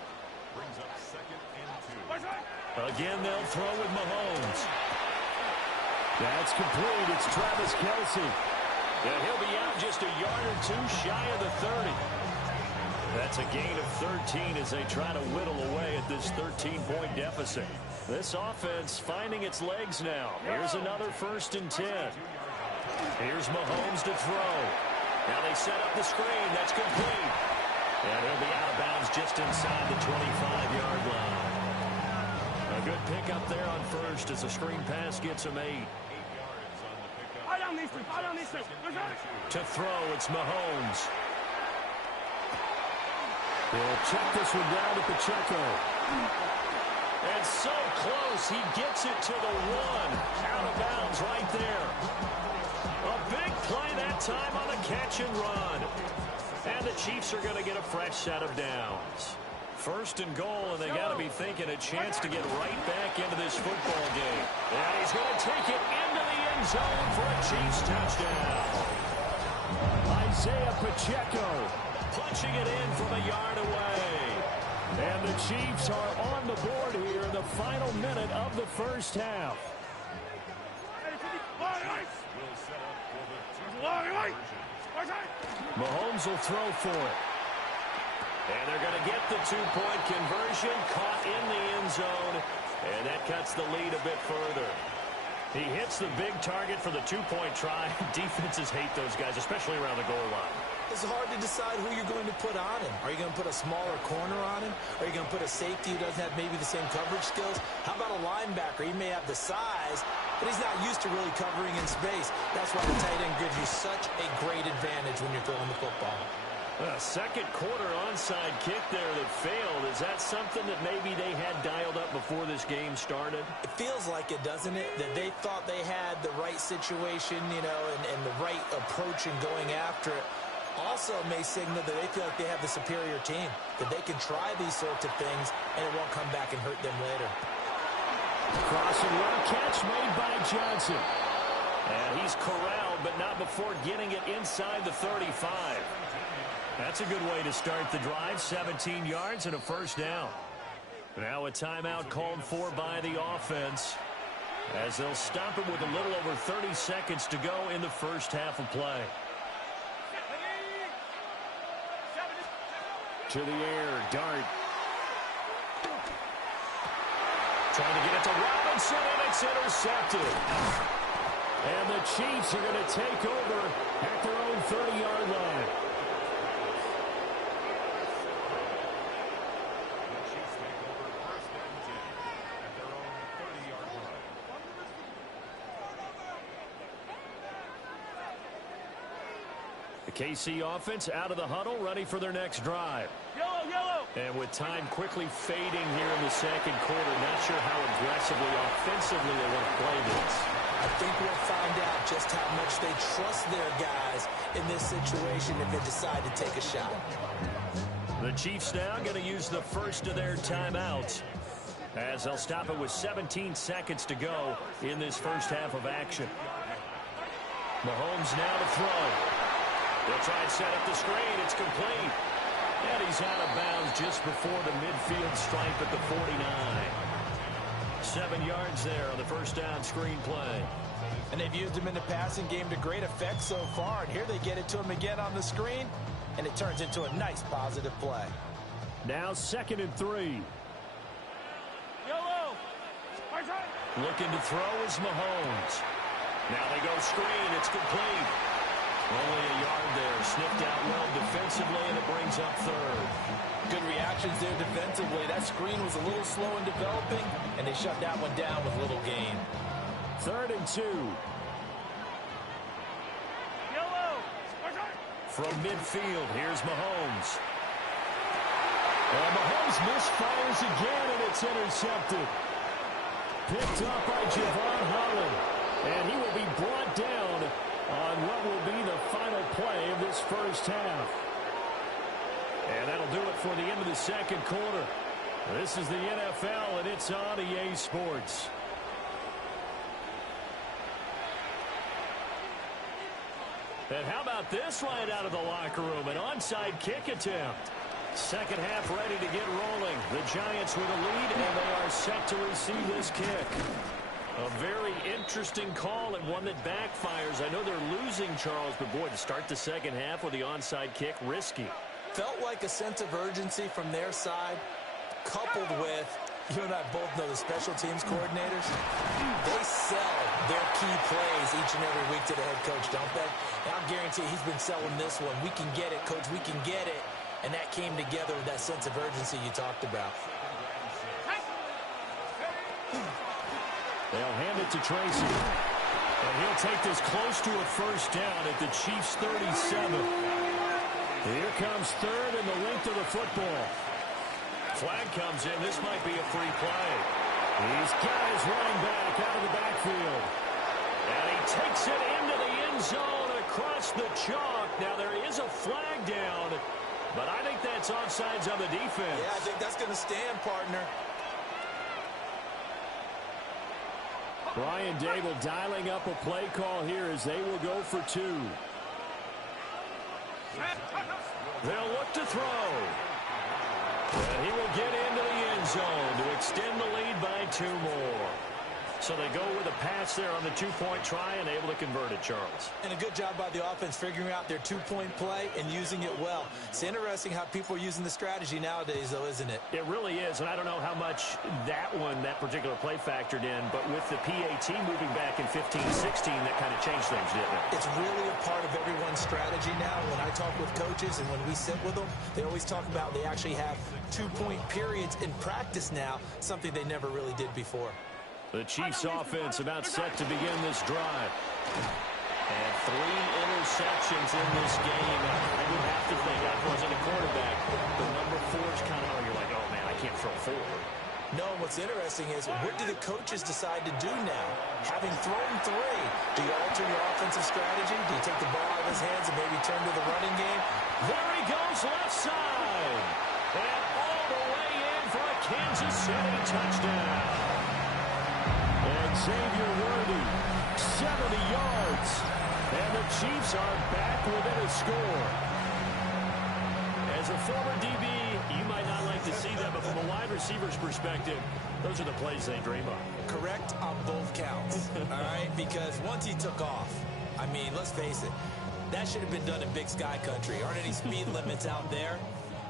Brings up 2nd and 2. Again, they'll throw with Mahomes. That's complete. It's Travis Kelce. And he'll be out just a yard or 2 shy of the 30. That's a gain of 13 as they try to whittle away at this 13-point deficit. This offense finding its legs now. Here's another 1st and 10. Here's Mahomes to throw. Now they set up the screen. That's complete. And he'll be out of bounds just inside the 25-yard line. A good pickup there on first as the screen pass gets him 8. 8 yards on the pickup. To throw, it's Mahomes. They'll check this one down to Pacheco. And so close, he gets it to the 1. Out of bounds right there. A big play that time on the catch and run. And the Chiefs are going to get a fresh set of downs. 1st and goal, and they got to be thinking a chance to get right back into this football game. And he's going to take it into the end zone for a Chiefs touchdown. Isaiah Pacheco punching it in from a yard away. And the Chiefs are on the board here in the final minute of the first half. Mahomes will throw for it. And they're going to get the 2-point conversion, caught in the end zone, and that cuts the lead a bit further. He hits the big target for the 2-point try. Defenses hate those guys, especially around the goal line. It's hard to decide who you're going to put on him. Are you going to put a smaller corner on him? Are you going to put a safety who doesn't have maybe the same coverage skills? How about a linebacker? He may have the size, but he's not used to really covering in space. That's why the tight end gives you such a great advantage when you're throwing the football. A second quarter onside kick there that failed. Is that something that maybe they had dialed up before this game started? It feels like it, doesn't it? That they thought they had the right situation, you know, and the right approach in going after it. Also may signal that they feel like they have the superior team, that they can try these sorts of things and it won't come back and hurt them later. Crossing run catch made by Johnson. And he's corralled, but not before getting it inside the 35. That's a good way to start the drive. 17 yards and a first down. Now a timeout called for by the offense as they'll stop it with a little over 30 seconds to go in the first half of play. To the air, Dart. Trying to get it to Robinson, and it's intercepted. And the Chiefs are going to take over at their own 30-yard line. The Chiefs take over first and 10 at their own 30-yard line. The KC offense out of the huddle, ready for their next drive. Yellow, yellow. And with time quickly fading here in the second quarter, not sure how aggressively, offensively they want to play this. I think we'll find out just how much they trust their guys in this situation if they decide to take a shot. The Chiefs now going to use the first of their timeouts as they'll stop it with 17 seconds to go in this first half of action. Mahomes now to throw. They'll try and set up the screen. It's complete. And he's out of bounds just before the midfield stripe at the 49. 7 yards there on the first down screen play. And they've used him in the passing game to great effect so far. And here they get it to him again on the screen. And it turns into a nice positive play. Now 2nd and 3. Yellow. Looking to throw is Mahomes. Now they go screen. It's complete. Only a yard there. Sniffed out well defensively, and it brings up 3rd. Good reactions there defensively. That screen was a little slow in developing, and they shut that one down with little gain. 3rd and 2. Yellow. From midfield, here's Mahomes. And Mahomes misfires again, and it's intercepted. Picked up by Javon Holland. And he will be brought down on what will be the final play of this first half. And that'll do it for the end of the second quarter. This is the NFL, and it's on EA Sports. And how about this right out of the locker room? An onside kick attempt. Second half ready to get rolling. The Giants with a lead, and they are set to receive this kick. A very interesting call and one that backfires. I know they're losing, Charles, but boy, to start the second half with the onside kick, risky. Felt like a sense of urgency from their side, coupled with, you and I both know the special teams coordinators, they sell their key plays each and every week to the head coach, don't they? And I'll guarantee he's been selling this one. We can get it, coach, we can get it. And that came together with that sense of urgency you talked about. They'll hand it to Tracy. And he'll take this close to a first down at the Chiefs' 37. Here comes 3rd and the length of the football. Flag comes in. This might be a free play. These guys running back out of the backfield. And he takes it into the end zone across the chalk. Now there is a flag down, but I think that's offsides on the defense. Yeah, I think that's going to stand, partner. Brian Dable dialing up a play call here as they will go for 2. They'll look to throw. And he will get into the end zone to extend the lead by 2 more. So they go with a pass there on the 2-point try and able to convert it, Charles. And a good job by the offense figuring out their 2-point play and using it well. It's interesting how people are using the strategy nowadays, though, isn't it? It really is, and I don't know how much that particular play factored in, but with the PAT moving back in 15-16, that kind of changed things, didn't it? It's really a part of everyone's strategy now. When I talk with coaches and when we sit with them, they always talk about they actually have 2-point periods in practice now, something they never really did before. The Chiefs offense about set to begin this drive. And 3 interceptions in this game. I would have to think, I wasn't a quarterback, the number 4 is kind of, you're like, oh man, I can't throw 4. No, what's interesting is, what do the coaches decide to do now? Having thrown 3, do you alter your offensive strategy? Do you take the ball out of his hands and maybe turn to the running game? There he goes, left side. And all the way in for a Kansas City touchdown. And Xavier Worthy, 70 yards. And the Chiefs are back within a score. As a former DB, you might not like to see that, but from a wide receiver's perspective, those are the plays they dream of. Correct on both counts, all right? Because once he took off, I mean, let's face it, that should have been done in Big Sky Country. Aren't any speed limits out there?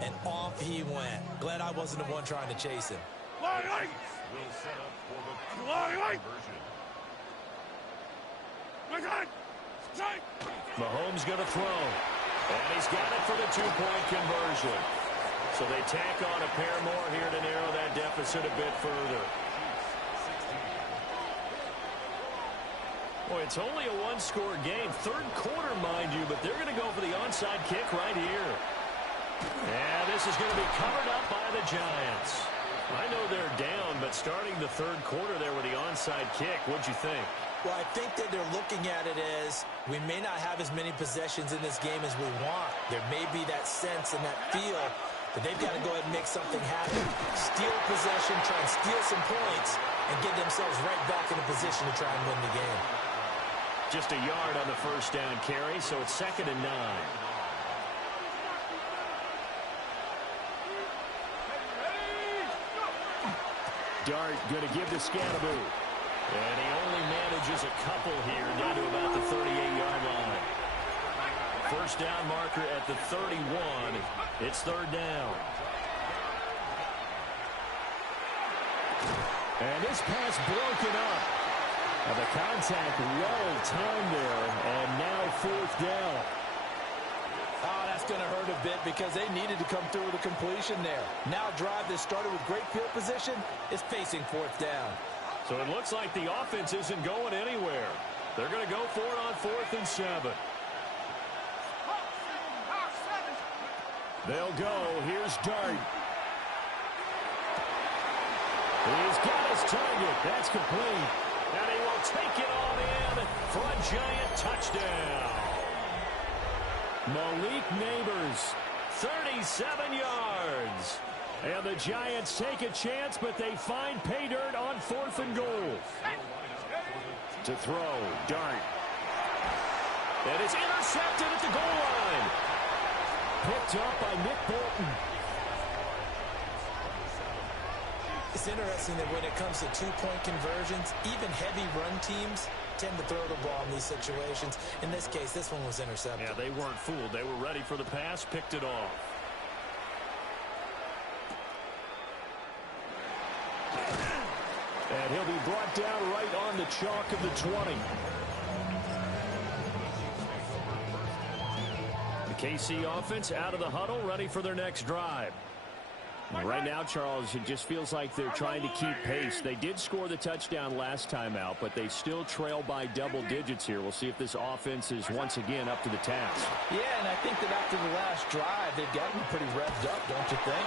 And off he went. Glad I wasn't the one trying to chase him. Will set up for the conversion. Mahomes going to throw. And he's got it for the two-point conversion. So they tack on a pair more here to narrow that deficit a bit further. Boy, it's only a one-score game. Third quarter, mind you, but they're going to go for the onside kick right here. And this is going to be covered up by the Giants. I know they're down, but starting the third quarter there with the onside kick, what'd you think? Well, I think that they're looking at it as we may not have as many possessions in this game as we want. There may be that sense and that feel that they've got to go ahead and make something happen. Steal possession, try and steal some points, and get themselves right back in a position to try and win the game. Just a yard on the first down carry, so it's 2nd and 9. Dart going to give to Scannaboo. And he only manages a couple here down to about the 38-yard line. First down marker at the 31. It's 3rd down. And this pass broken up. And the contact well timed there. And now 4th down. Oh, that's going to hurt a bit because they needed to come through with a completion there. Now a drive that started with great field position is facing 4th down. So it looks like the offense isn't going anywhere. They're going to go for it on 4th and 7. They'll go. Here's Dart. He's got his target. That's complete. And he will take it on in for a Giant touchdown. Malik Neighbors, 37 yards. And the Giants take a chance, but they find pay dirt on 4th and goal. To throw, Dart. And it's intercepted at the goal line. Picked up by Nick Bolton. It's interesting that when it comes to two-point conversions, even heavy run teams tend to throw the ball in these situations. In this case, this one was intercepted. Yeah, they weren't fooled. They were ready for the pass, picked it off. And he'll be brought down right on the chalk of the 20. The KC offense out of the huddle, ready for their next drive. Right now, Charles, it just feels like they're trying to keep pace. They did score the touchdown last time out, but they still trail by double digits here. We'll see if this offense is once again up to the task. Yeah, and I think that after the last drive, they've gotten pretty revved up, don't you think?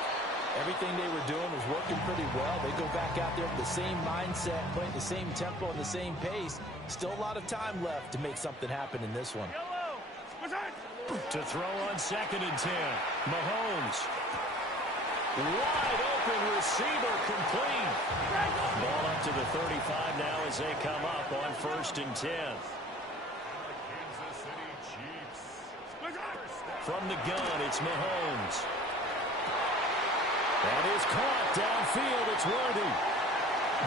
Everything they were doing was working pretty well. They go back out there with the same mindset, playing the same tempo and the same pace. Still a lot of time left to make something happen in this one. To throw on 2nd and 10. Mahomes. Wide open receiver complete. Ball up to the 35 now as they come up on 1st and 10. From the gun, it's Mahomes. That is caught downfield. It's Worthy.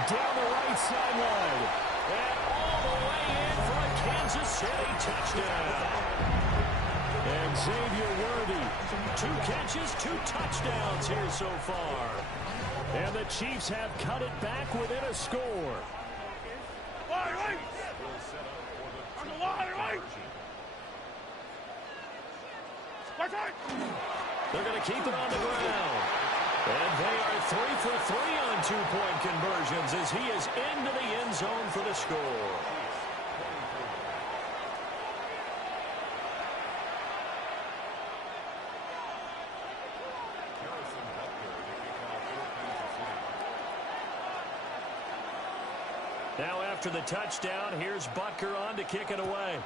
Down the right sideline. And all the way in for a Kansas City touchdown. And Xavier Worthy, 2 catches, 2 touchdowns here so far. And the Chiefs have cut it back within a score. They're going to keep it on the ground. And they are 3 for 3 on two-point conversions as he is into the end zone for the score. Now after the touchdown, here's Butker on to kick it away.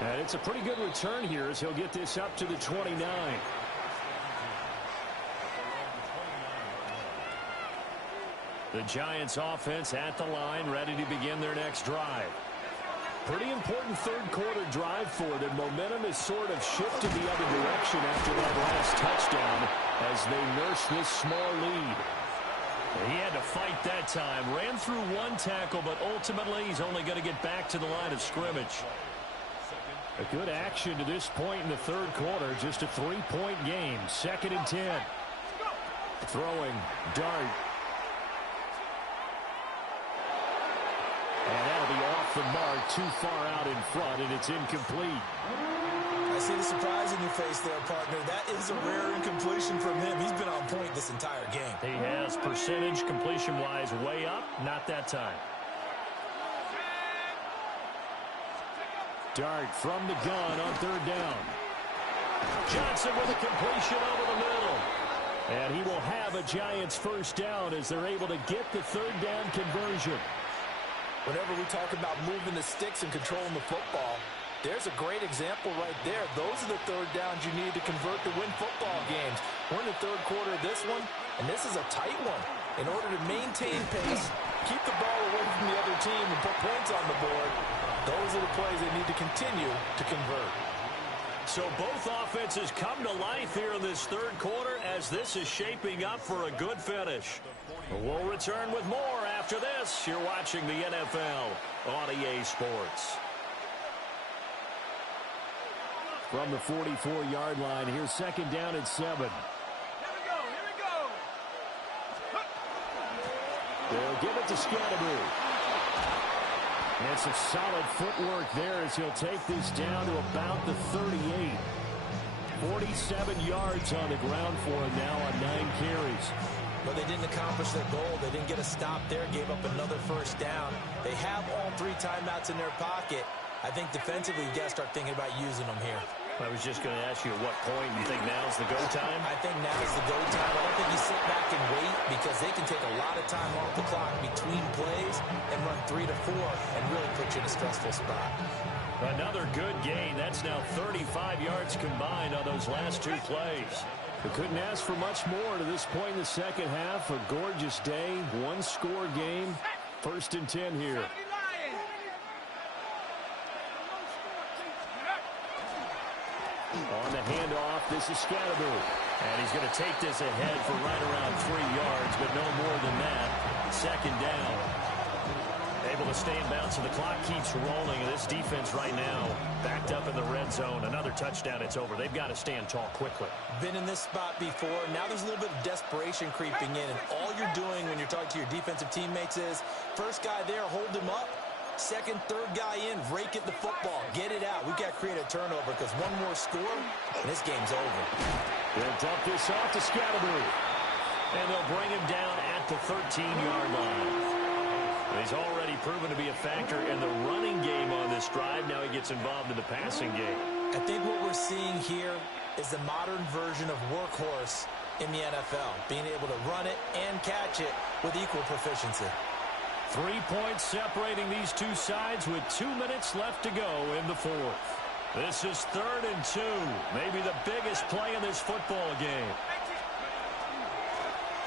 And it's a pretty good return here as he'll get this up to the 29. The Giants offense at the line, ready to begin their next drive. Pretty important third quarter drive for them. Momentum has sort of shifted the other direction after that last touchdown as they nurse this small lead. He had to fight that time. Ran through one tackle, but ultimately he's only going to get back to the line of scrimmage. A good action to this point in the third quarter. Just a 3-point game. 2nd and 10. Throwing. Dart. And that'll be off the mark. Too far out in front, and it's incomplete. I see the surprise in your face there, partner. That is a rare incompletion from him. He's been on point this entire game. He has percentage completion-wise way up. Not that time. Dart from the gun on 3rd down. Johnson with a completion over the middle. And he will have a Giants 1st down as they're able to get the 3rd down conversion. Whenever we talk about moving the sticks and controlling the football, there's a great example right there. Those are the 3rd downs you need to convert to win football games. We're in the 3rd quarter of this one, and this is a tight one. In order to maintain pace, keep the ball away from the other team, and put points on the board, those are the plays they need to continue to convert. So both offenses come to life here in this 3rd quarter as this is shaping up for a good finish. We'll return with more after this. You're watching the NFL on EA Sports. From the 44-yard line, here's 2nd down and 7. Here we go. They'll give it to Scatterby. And some solid footwork there as he'll take this down to about the 38. 47 yards on the ground for him now on 9 carries. But they didn't accomplish their goal. They didn't get a stop there, gave up another 1st down. They have all 3 timeouts in their pocket. I think defensively, you got to start thinking about using them here. I was just going to ask you at what point you think now's the go time? I think now's the go time. I don't think you sit back and wait because they can take a lot of time off the clock between plays and run 3 to 4 and really put you in a stressful spot. Another good gain. That's now 35 yards combined on those last 2 plays. We couldn't ask for much more to this point in the second half. A gorgeous day, 1-score game. 1st and 10 here. On the handoff, this is Scatterby. And he's going to take this ahead for right around 3 yards, but no more than that. 2nd down. Able to stay in bounds, so the clock keeps rolling. And this defense right now backed up in the red zone. Another touchdown, it's over. They've got to stand tall quickly. Been in this spot before. Now there's a little bit of desperation creeping in. And all you're doing when you're talking to your defensive teammates is, first guy there, hold him up. 2nd, 3rd guy in, rake at the football. Get it out. We've got to create a turnover because one more score, and this game's over. They'll dump this off to Scatterby. And they'll bring him down at the 13-yard line. He's already proven to be a factor in the running game on this drive. Now he gets involved in the passing game. I think what we're seeing here is the modern version of workhorse in the NFL, being able to run it and catch it with equal proficiency. 3 points separating these two sides with 2 minutes left to go in the 4th. This is 3rd and 2, maybe the biggest play in this football game.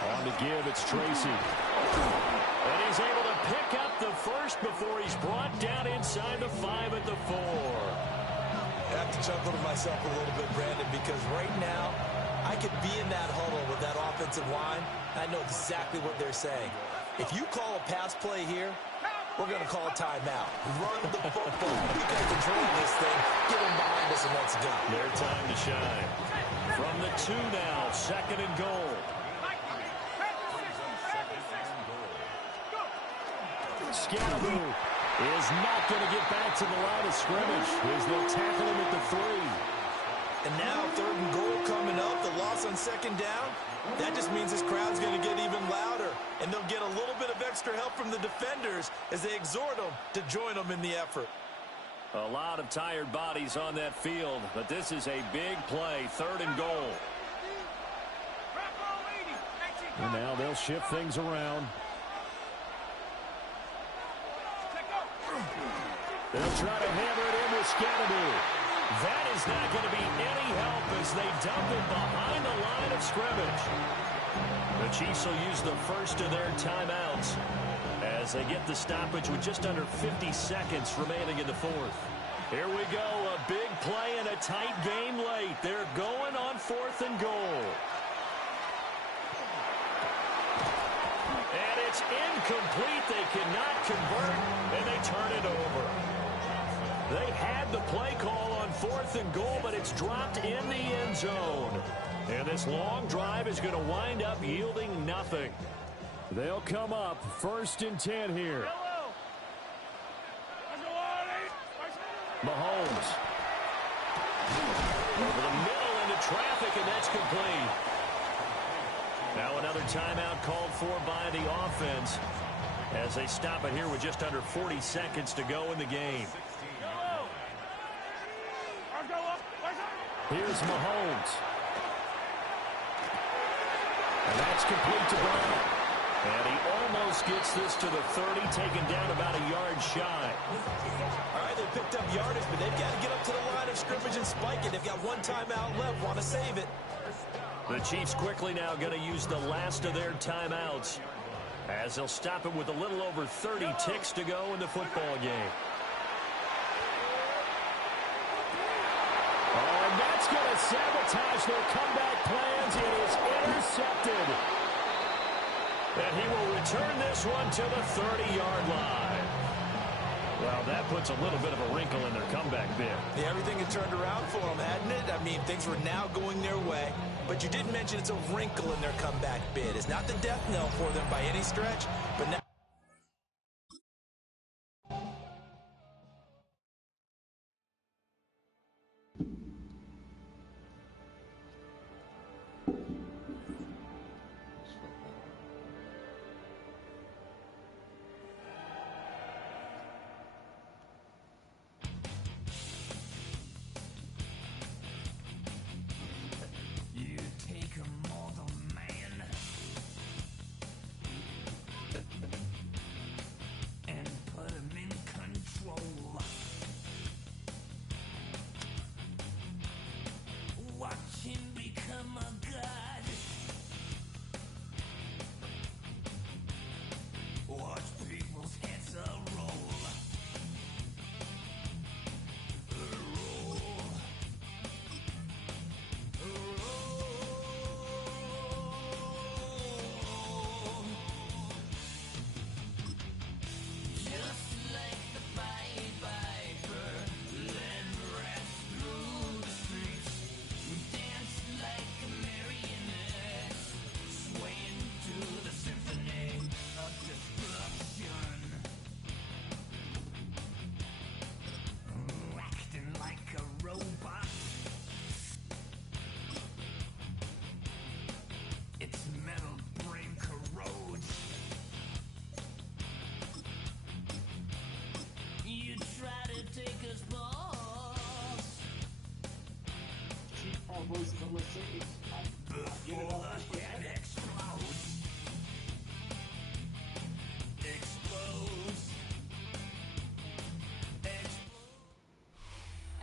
On to give, it's Tracy. And he's able to pick up the first before he's brought down inside the 5 at the 4. I have to chuckle to myself a little bit, Brandon, because right now I could be in that huddle with that offensive line. I know exactly what they're saying. If you call a pass play here, we're going to call a timeout. Run the football. We got control of this thing. Get him behind us and let's go. Their time to shine. From the 2 now, 2nd and goal. Scatterby is not going to get back to the line of scrimmage as they'll tackle him at the 3. And now 3rd and goal coming up. The loss on 2nd down. That just means this crowd's going to get even louder. And they'll get a little bit of extra help from the defenders as they exhort them to join them in the effort. A lot of tired bodies on that field, but this is a big play. 3rd and goal. And now they'll shift things around. They'll try to hammer it in with Scatterby. That is not going to be any help as they dump him behind the line of scrimmage. The Chiefs will use the first of their timeouts as they get the stoppage with just under 50 seconds remaining in the 4th. Here we go, a big play and a tight game late. They're going on 4th and goal. And it's incomplete. They cannot convert, and they turn it over. They had the play call on 4th and goal, but it's dropped in the end zone. And this long drive is going to wind up yielding nothing. They'll come up 1st and 10 here. Mahomes. Over the middle into traffic, and that's complete. Now another timeout called for by the offense as they stop it here with just under 40 seconds to go in the game. Here's Mahomes. And that's complete to Brown. And he almost gets this to the 30, taken down about a yard shy. All right, they picked up yardage, but they've got to get up to the line of scrimmage and spike it. They've got one timeout left, want to save it. The Chiefs quickly now going to use the last of their timeouts as they'll stop it with a little over 30 ticks to go in the football game. Oh, and that's going to sabotage their comeback plans. It is intercepted. And he will return this one to the 30-yard line. Well, that puts a little bit of a wrinkle in their comeback bid. Yeah, everything had turned around for them, hadn't it? I mean, things were now going their way. But you did mention it's a wrinkle in their comeback bid. It's not the death knell for them by any stretch, but now...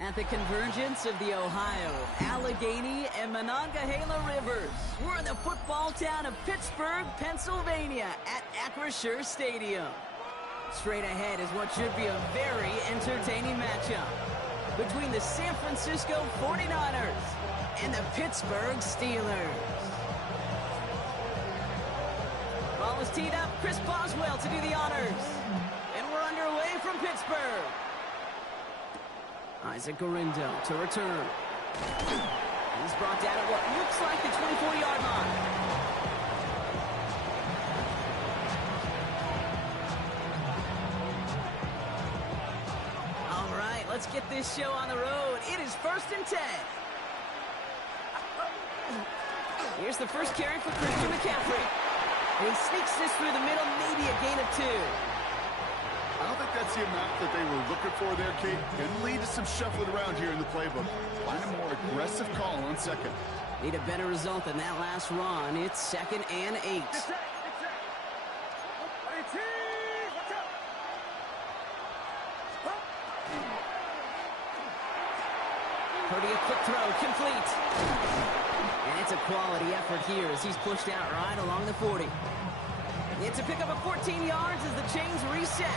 At the convergence of the Ohio, Allegheny, and Monongahela Rivers, we're in the football town of Pittsburgh, Pennsylvania at Acrisure Stadium. Straight ahead is what should be a very entertaining matchup between the San Francisco 49ers and the Pittsburgh Steelers. Ball is teed up, Chris Boswell to do the honors. And we're underway from Pittsburgh. Isaac Gorindo to return. He's brought down at what looks like the 24-yard line. All right, let's get this show on the road. It is 1st and 10. Here's the first carry for Christian McCaffrey. He sneaks this through the middle, maybe a gain of 2. I don't think that's the amount that they were looking for there, Kate. Can lead to some shuffling around here in the playbook. Find a more aggressive call on second. Need a better result than that last run. It's 2nd and 8. Purdy, a quick throw, complete. And it's a quality effort here as he's pushed out right along the 40. It's a pickup of 14 yards as the chains reset.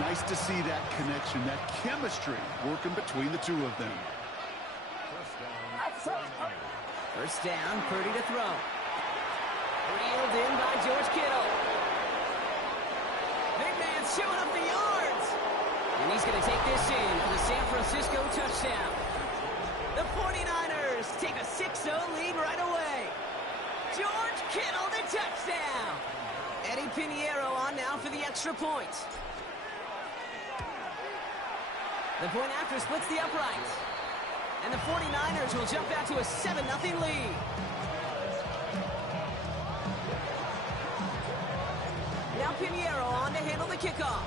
Nice to see that connection, that chemistry working between the two of them. First down, Purdy to throw. Reeled in by George Kittle. Big man showing up the yards. And he's going to take this in for the San Francisco touchdown. The 49ers take a 6-0 lead right away. George Kittle, the touchdown. Eddie Pinheiro on now for the extra point. The point after splits the uprights. And the 49ers will jump out to a 7-0 lead. Now Pinheiro on to handle the kickoff.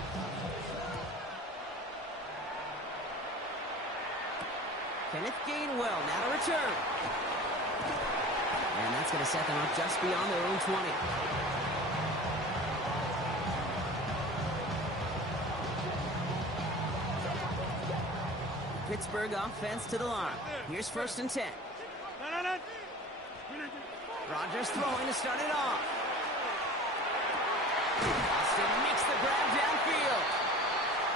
Kenneth Gainwell now to return. And that's going to set them up just beyond their own 20. Pittsburgh offense to the line. Here's 1st and 10. Rodgers throwing to start it off. Austin makes the grab downfield.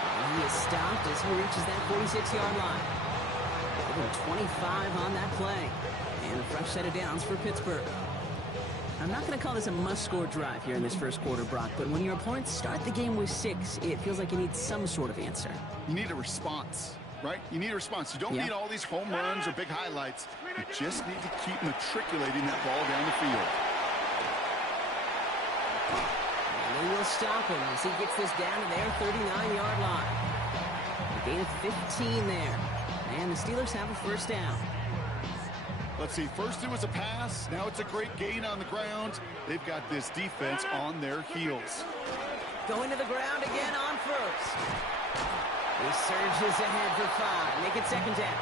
And he is stopped as he reaches that 46-yard line. 25 on that play. And a fresh set of downs for Pittsburgh. I'm not going to call this a must-score drive here in this first quarter, Brock, but when your opponents start the game with 6, it feels like you need some sort of answer. You need a response, right? You need a response. You don't need all these home runs or big highlights. You just need to keep matriculating that ball down the field. And they will stop him as he gets this down to their 39-yard line. A gain of 15 there. And the Steelers have a first down. Let's see, first it was a pass, now it's a great gain on the ground. They've got this defense on their heels. Going to the ground again on first. He surges ahead for 5. Make it 2nd down.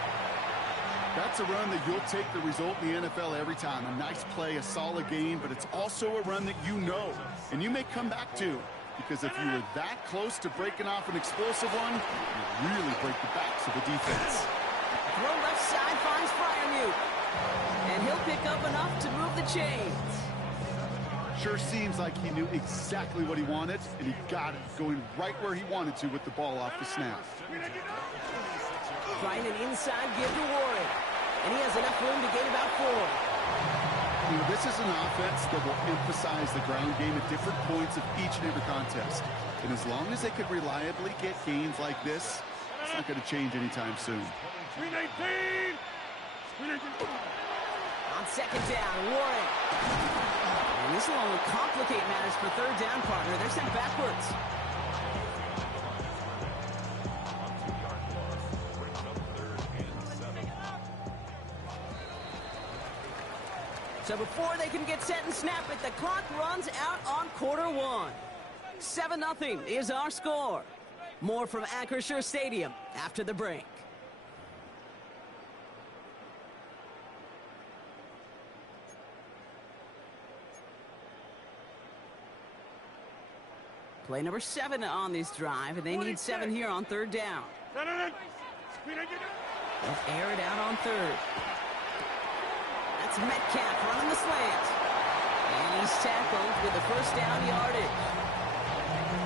That's a run that you'll take the result in the NFL every time. A nice play, a solid game, but it's also a run that you know, and you may come back to. Because if you were that close to breaking off an explosive one, you really break the backs of the defense. Throw left side finds Freiermuth. And he'll pick up enough to move the chains. Sure seems like he knew exactly what he wanted, and he got it going right where he wanted to with the ball off the snap. Trying an inside give to Warren. And he has enough room to gain about 4. You know, this is an offense that will emphasize the ground game at different points of each and every contest. And as long as they could reliably get gains like this, it's not going to change anytime soon. On 2nd down, Warren. And this will only complicate matters for 3rd down, partner. They're sent backwards. So before they can get set and snap it, the clock runs out on quarter 1. 7-0 is our score. More from Acrisure Stadium after the break. Play number 7 on this drive, and they need 7 here on 3rd down. They'll air it out on 3rd. That's Metcalf running the slant. And he's tackled with the first down yardage.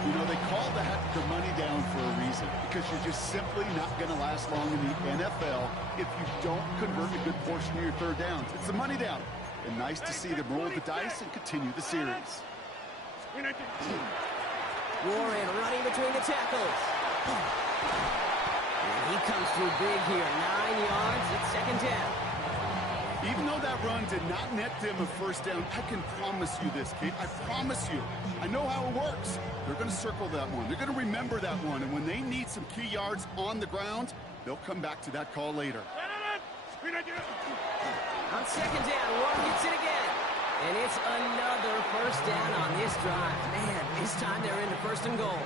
You know, they call that the money down for a reason, because you're just simply not going to last long in the NFL if you don't convert a good portion of your 3rd downs. It's the money down. And nice to see them roll the dice and continue the series. Warren running between the tackles. And he comes through big here. 9 yards at 2nd down. Even though that run did not net them a first down, I can promise you this, Kate. I promise you. I know how it works. They're going to circle that one. They're going to remember that one. And when they need some key yards on the ground, they'll come back to that call later. On 2nd down, Warren gets it again. And it's another first down on this drive. Man, this time they're into 1st and goal.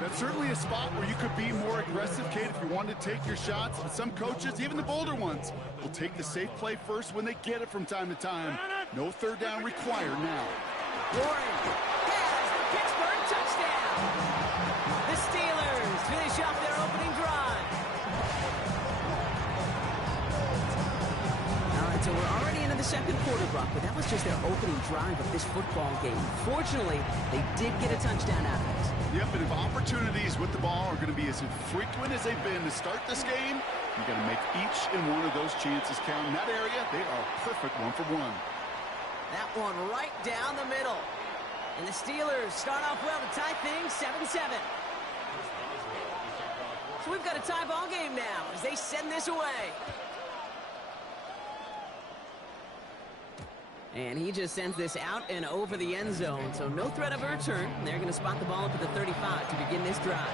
That's certainly a spot where you could be more aggressive, Kate, if you wanted to take your shots. But some coaches, even the bolder ones, will take the safe play first when they get it from time to time. No 3rd down required now. Warren has the Pittsburgh touchdown. The Steelers finish off their opening drive. All right, so we're already into the 2nd quarter, Brock, but that was just their opening drive of this football game. Fortunately, they did get a touchdown out of it. Yep, but if opportunities with the ball are going to be as infrequent as they've been to start this game, you got to make each and one of those chances count. In that area, they are perfect 1-for-1. That one right down the middle. And the Steelers start off well to tie things 7-7. So we've got a tie ball game now as they send this away. And he just sends this out and over the end zone. So no threat of a return. They're going to spot the ball up at the 35 to begin this drive.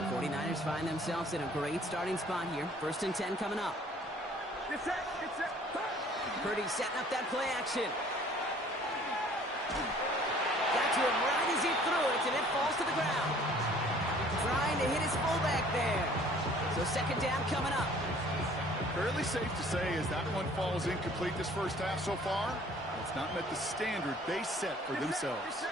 The 49ers find themselves in a great starting spot here. 1st and 10 coming up. Purdy setting up that play action. Got to him right as he threw it, and it falls to the ground. Trying to hit his fullback there. So 2nd down coming up. Fairly safe to say as that one falls incomplete this first half so far, it's not met the standard they set for themselves.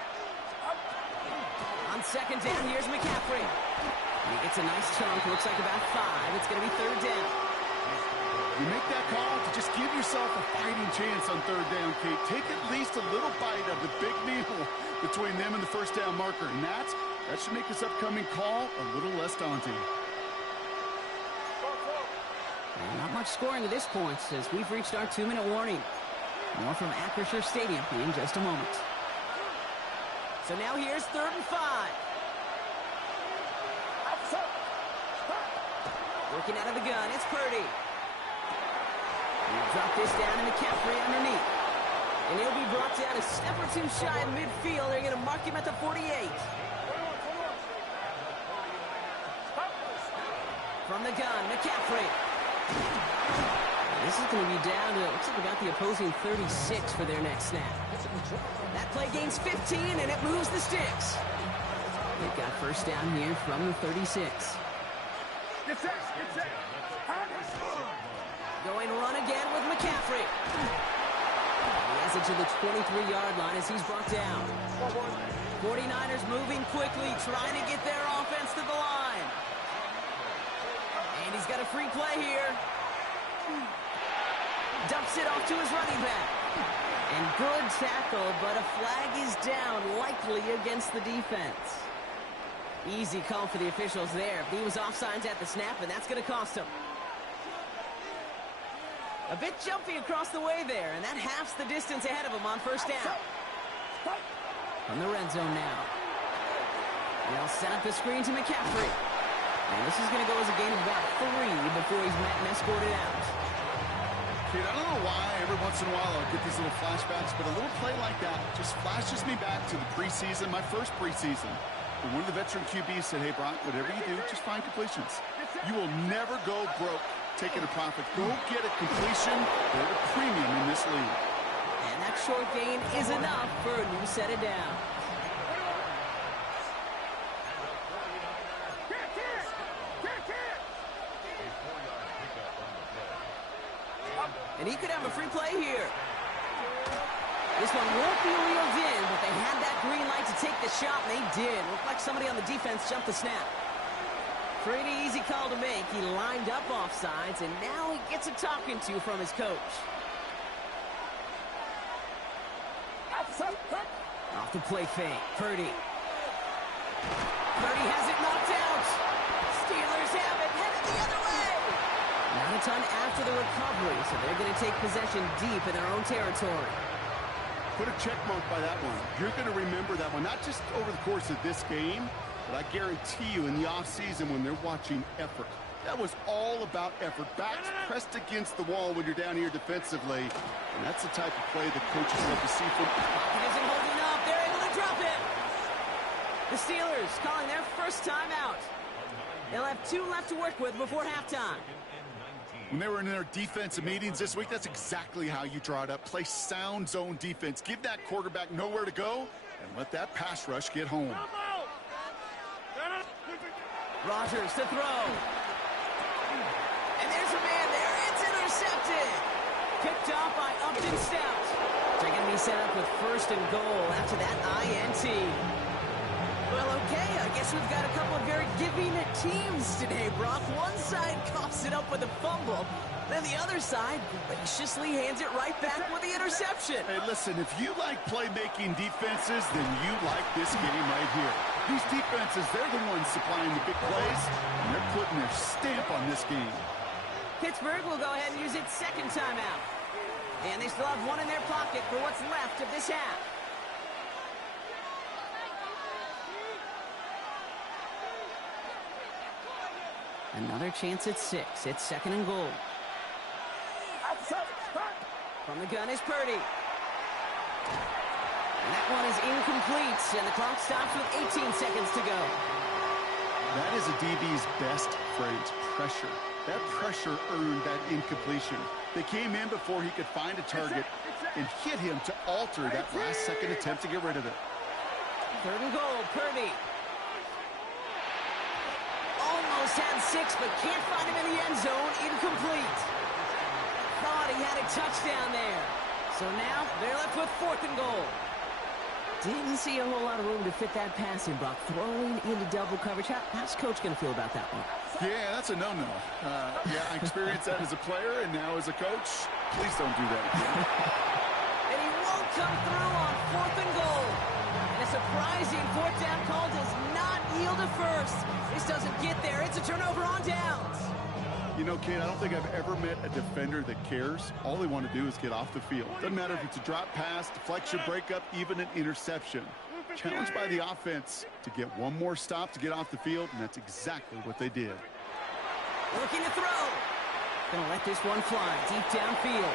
On 2nd down, here's McCaffrey. And he gets a nice chunk, looks like about 5. It's going to be 3rd down. You make that call to just give yourself a fighting chance on 3rd down, Kate. Take at least a little bite of the big meal between them and the 1st down marker. And that should make this upcoming call a little less daunting. And not much scoring at this point as we've reached our 2-minute warning. More from Acrisure Stadium in just a moment. So now here's 3rd and 5. Working out of the gun, it's Purdy. He'll drop this down to McCaffrey underneath. And he'll be brought down a step or two shy of midfield. They're going to mark him at the 48. From the gun, McCaffrey. This is going to be down to, looks like about the opposing 36 for their next snap. That play gains 15, and it moves the sticks. They've got 1st down here from the 36. Going run again with McCaffrey. He has it to the 23-yard line as he's brought down. 49ers moving quickly, trying to get their offense to the line. And he's got a free play here. Dumps it off to his running back. And good tackle, but a flag is down, likely against the defense. Easy call for the officials there. He was offsides at the snap, and that's going to cost him. A bit jumpy across the way there, and that halves the distance ahead of him on 1st down. From the red zone now. They'll set up the screen to McCaffrey. And this is going to go as a gain of about 3 before he's met and escorted out. Kid, I don't know why every once in a while I'll get these little flashbacks, but a little play like that just flashes me back to the preseason, my first preseason. And one of the veteran QBs said, hey, Brock, whatever you do, just find completions. You will never go broke taking a profit. Go get a completion. They're a premium in this league. And that short gain is enough for a new set of down. And he could have a free play here. This one won't be reeled in, but they had that green light to take the shot, and they did. Looked like somebody on the defense jumped the snap. Pretty easy call to make. He lined up offsides, and now he gets a talking to from his coach. Off the play fake, Purdy. Purdy has it knocked out. Steelers have it, headed the other way. Not a ton after the recovery, so they're going to take possession deep in their own territory. Put a check mark by that one. You're going to remember that one, not just over the course of this game, but I guarantee you in the offseason when they're watching effort. That was all about effort. Backs pressed against the wall when you're down here defensively. And that's the type of play the coaches love to see from... He isn't holding up. They're able to drop it. The Steelers calling their first time out. They'll have 2 left to work with before halftime. When they were in their defensive meetings this week, that's exactly how you draw it up. Play sound zone defense. Give that quarterback nowhere to go and let that pass rush get home. Rodgers to throw. And there's a man there. It's intercepted. Picked off by Upton Stout. They're going to be set up with 1st and goal after that INT. Well, okay, I guess we've got a couple of very giving teams today, Brock. One side coughs it up with a fumble. Then the other side graciously hands it right back with the interception. Hey, listen, if you like playmaking defenses, then you like this game right here. These defenses, they're the ones supplying the big plays, and they're putting their stamp on this game. Pittsburgh will go ahead and use its second timeout. And they still have one in their pocket for what's left of this half. Another chance at 6. It's 2nd and goal. From the gun is Purdy. And that one is incomplete, and the clock stops with 18 seconds to go. That is a DB's best phrase, pressure. That pressure earned that incompletion. They came in before he could find a target and hit him to alter that last-second attempt to get rid of it. 3rd and goal, Purdy. Almost had 6, but can't find him in the end zone. Incomplete. Thought he had a touchdown there. So now they're left with 4th and goal. Didn't see a whole lot of room to fit that passing, Buck. Throwing into double coverage. How's Coach going to feel about that one? Yeah, that's a no-no. Yeah, I experienced that as a player and now as a coach. Please don't do that again. And he won't come through on 4th and goal. And a surprising 4th down call does not yield a first. This doesn't get there. It's a turnover on downs. You know, Kate, I don't think I've ever met a defender that cares. All they want to do is get off the field. Doesn't matter if it's a drop pass, deflection, breakup, even an interception. Challenged by the offense to get one more stop to get off the field, and that's exactly what they did. Looking to throw. Gonna let this one fly deep downfield.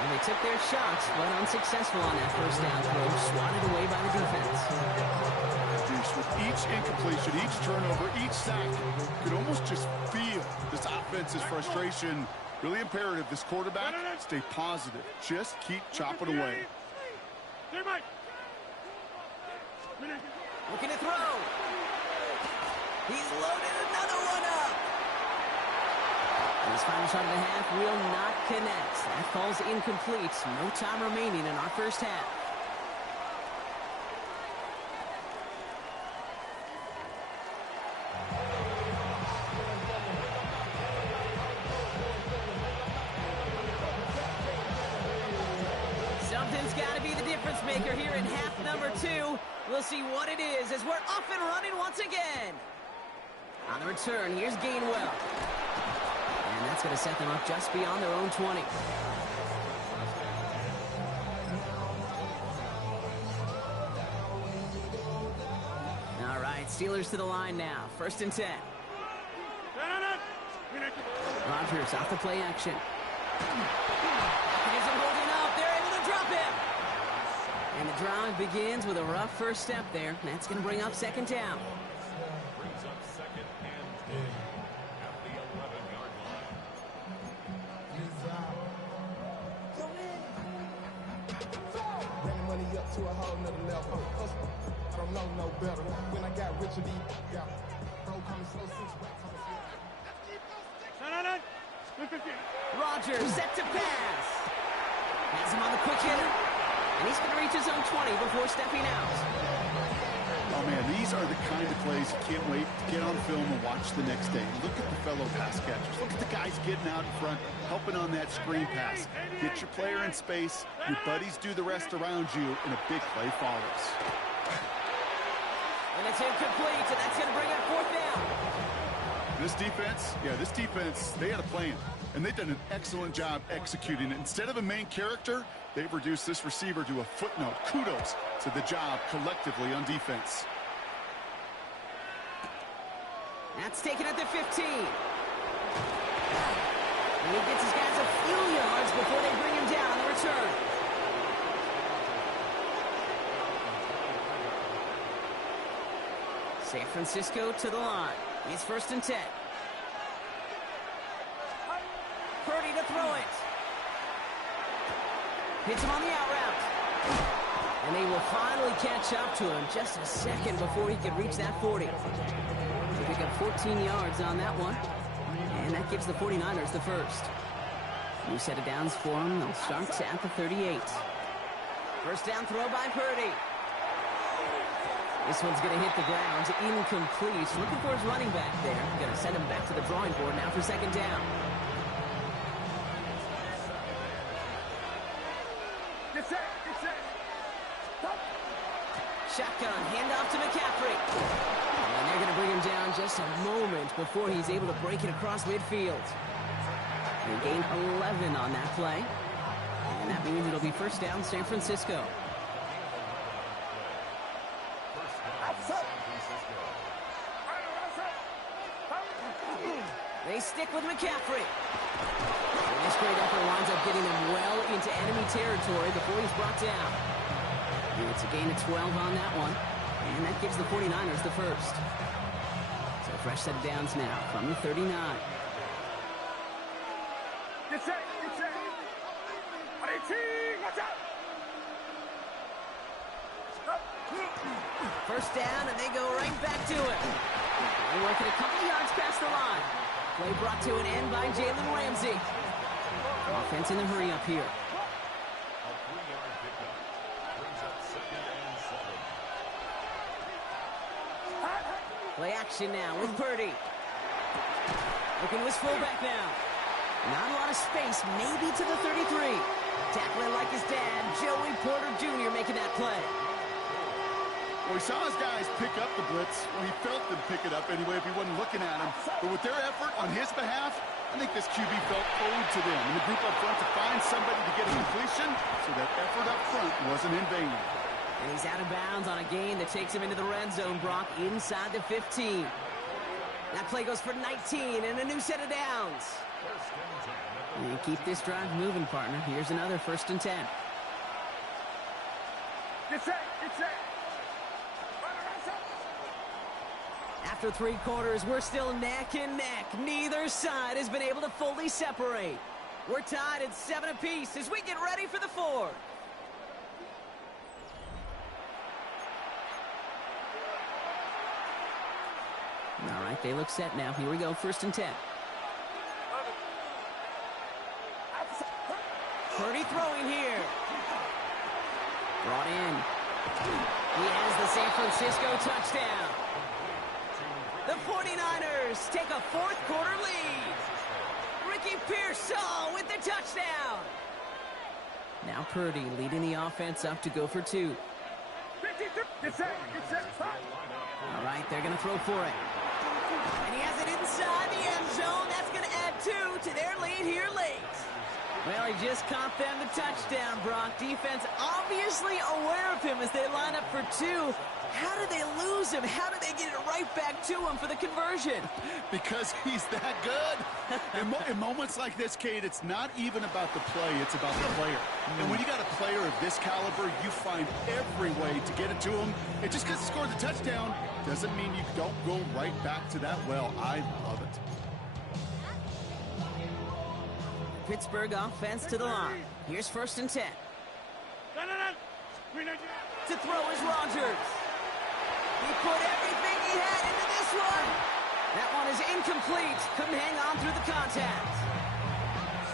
And they took their shots, but unsuccessful on that first down throw. Swatted away by the defense. With each incompletion, each turnover, each sack, you could almost just feel this offense's frustration. Really imperative, this quarterback, stay positive. Just keep chopping away. Looking to throw. He's loaded another one up. And his final shot of the half will not connect. That falls incomplete. No time remaining in our first half. Something's got to be the difference maker here in half number 2. We'll see what it is as we're up and running once again. On the return, here's Gainwell. And that's going to set them up just beyond their own 20. All right, Steelers to the line now. 1st and 10. Rodgers off the play action. Isn't holding up. They're able to drop him. And the drive begins with a rough first step there. That's going to bring up 2nd down. Brings up 2nd and 10 at the 11-yard line. Running money up to a whole nother level. I don't know no better. When I got rich, yeah. Bro, coming slow, 6 back, coming slow. Rodgers set to pass. Has him on the quick hitter. And he's going to reach his own 20 before stepping out. Oh, man, these are the kind of plays you can't wait to get on film and watch the next day. Look at the fellow pass catchers. Look at the guys getting out in front, helping on that screen pass. Get your player in space. Your buddies do the rest around you, and a big play follows. And it's incomplete, and that's going to bring up 4th down. This defense, they had a plan, and they've done an excellent job executing it. Instead of a main character, they've reduced this receiver to a footnote. Kudos to the job collectively on defense. That's taken at the 15. And he gets his guys a few yards before they bring him down on the return. San Francisco to the line. It's 1st and 10. Purdy to throw it. Hits him on the out route. And they will finally catch up to him just a second before he could reach that 40. They pick up 14 yards on that one. And that gives the 49ers the first. New set of downs for them. They'll start at the 38. First down throw by Purdy. This one's going to hit the ground. Incomplete. Looking for his running back there. Going to send him back to the drawing board now for 2nd down. Shotgun, handoff to McCaffrey. And they're going to bring him down just a moment before he's able to break it across midfield. They gained 11 on that play. And that means it'll be first down San Francisco. They stick with McCaffrey. And this great effort winds up getting him well into enemy territory before he's brought down. And it's a gain of 12 on that one. And that gives the 49ers the first. So fresh set of downs now from the 39. Get set, get set. Watch out. First down, and they go right back to it. They're working a couple yards past the line. Play brought to an end by Jalen Ramsey. Offense in the hurry up here. A 3-yard pickup brings up 2nd and 7. Play action now with Purdy. Looking to his fullback now. Not a lot of space, maybe to the 33. Tackling like his dad, Joey Porter Jr. making that play. Well, he saw his guys pick up the blitz. Well, he felt them pick it up anyway if he wasn't looking at him. But with their effort on his behalf, I think this QB felt owed to them. And the group up front to find somebody to get a completion, so that effort up front wasn't in vain. And he's out of bounds on a gain that takes him into the red zone, Brock, inside the 15. That play goes for 19 and a new set of downs. And keep this drive moving, partner. Here's another 1st and 10. Get set, get set. After 3 quarters, we're still neck and neck. Neither side has been able to fully separate. We're tied at 7 apiece as we get ready for the 4th. All right, they look set now. Here we go, 1st and 10. Purdy throwing here. Brought in. He has the San Francisco touchdown. The 49ers take a 4th quarter lead. Ricky Pearsall with the touchdown. Now Purdy leading the offense up to go for 2. Get set, get set. All right, they're going to throw for it. And he has it inside the end zone. That's going to add 2 to their lead here late. Well, he just caught them the touchdown, Brock. Defense obviously aware of him as they line up for 2. How do they lose him? How do they get it right back to him for the conversion? Because he's that good. In moments like this, Kate, it's not even about the play, it's about the player. And when you got a player of this caliber, you find every way to get it to him. And just because he scored the touchdown doesn't mean you don't go right back to that well. I love it. Pittsburgh offense to the line. Here's 1st and 10. To throw is Rodgers. He put everything he had into this one. That one is incomplete. Couldn't hang on through the contact.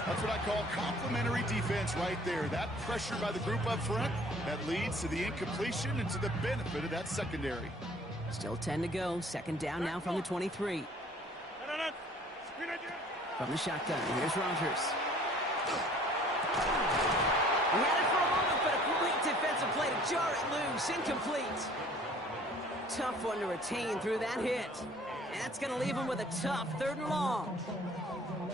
That's what I call complimentary defense right there. That pressure by the group up front, that leads to the incompletion and to the benefit of that secondary. Still 10 to go. 2nd down now from the 23. From the shotgun, here's Rodgers. He had it for a moment, but a great defensive play to jar it loose. Incomplete. Tough one to retain through that hit. And that's going to leave him with a tough 3rd and long.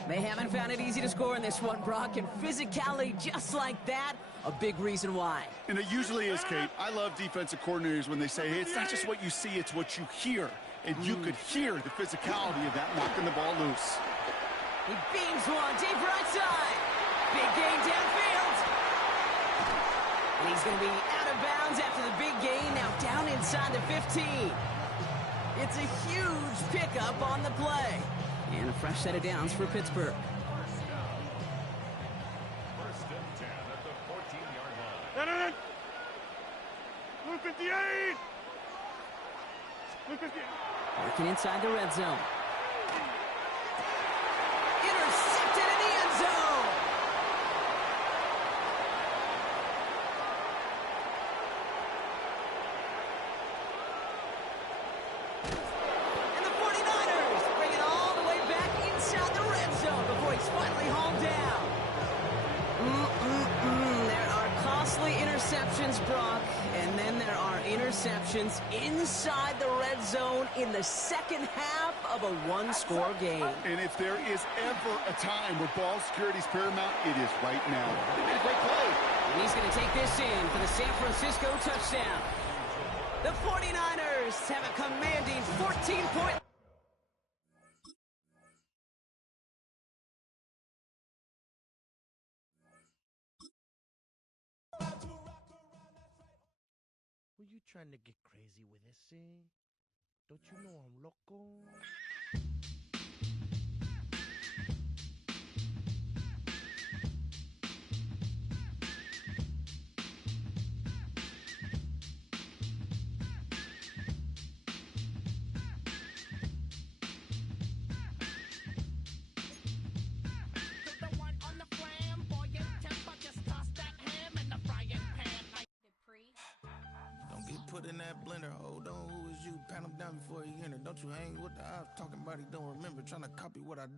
They haven't found it easy to score in this one, Brock, and physicality just like that, a big reason why. And it usually is, Kate. I love defensive coordinators when they say, hey, it's not just what you see, it's what you hear. And you could hear the physicality of that knocking the ball loose. He beams one deep right side. Big gain downfield. And he's going to be out of bounds after the big gain, now down inside the 15. It's a huge pickup on the play. And a fresh set of downs for Pittsburgh. 1st and 10 at the 14-yard line. Blue 58. Blue 58. Working inside the red zone. Intercepted in the end zone. And the 49ers bring it all the way back inside the red zone before he's finally hauled down. There are costly interceptions interceptions, Brock, and then there are interceptions inside the red zone in the second half of a one-score game. And if there is ever a time where ball security is paramount, it is right now. They made a great play. And he's going to take this in for the San Francisco touchdown. The 49ers have a commanding 14-point. Were you trying to get crazy with this, eh? Don't you know I'm loco? Don't get put in that blender. Hold on, who is you? Pat him down before he enter. Don't you hang with the ops talking about he don't remember, trying to copy what I do.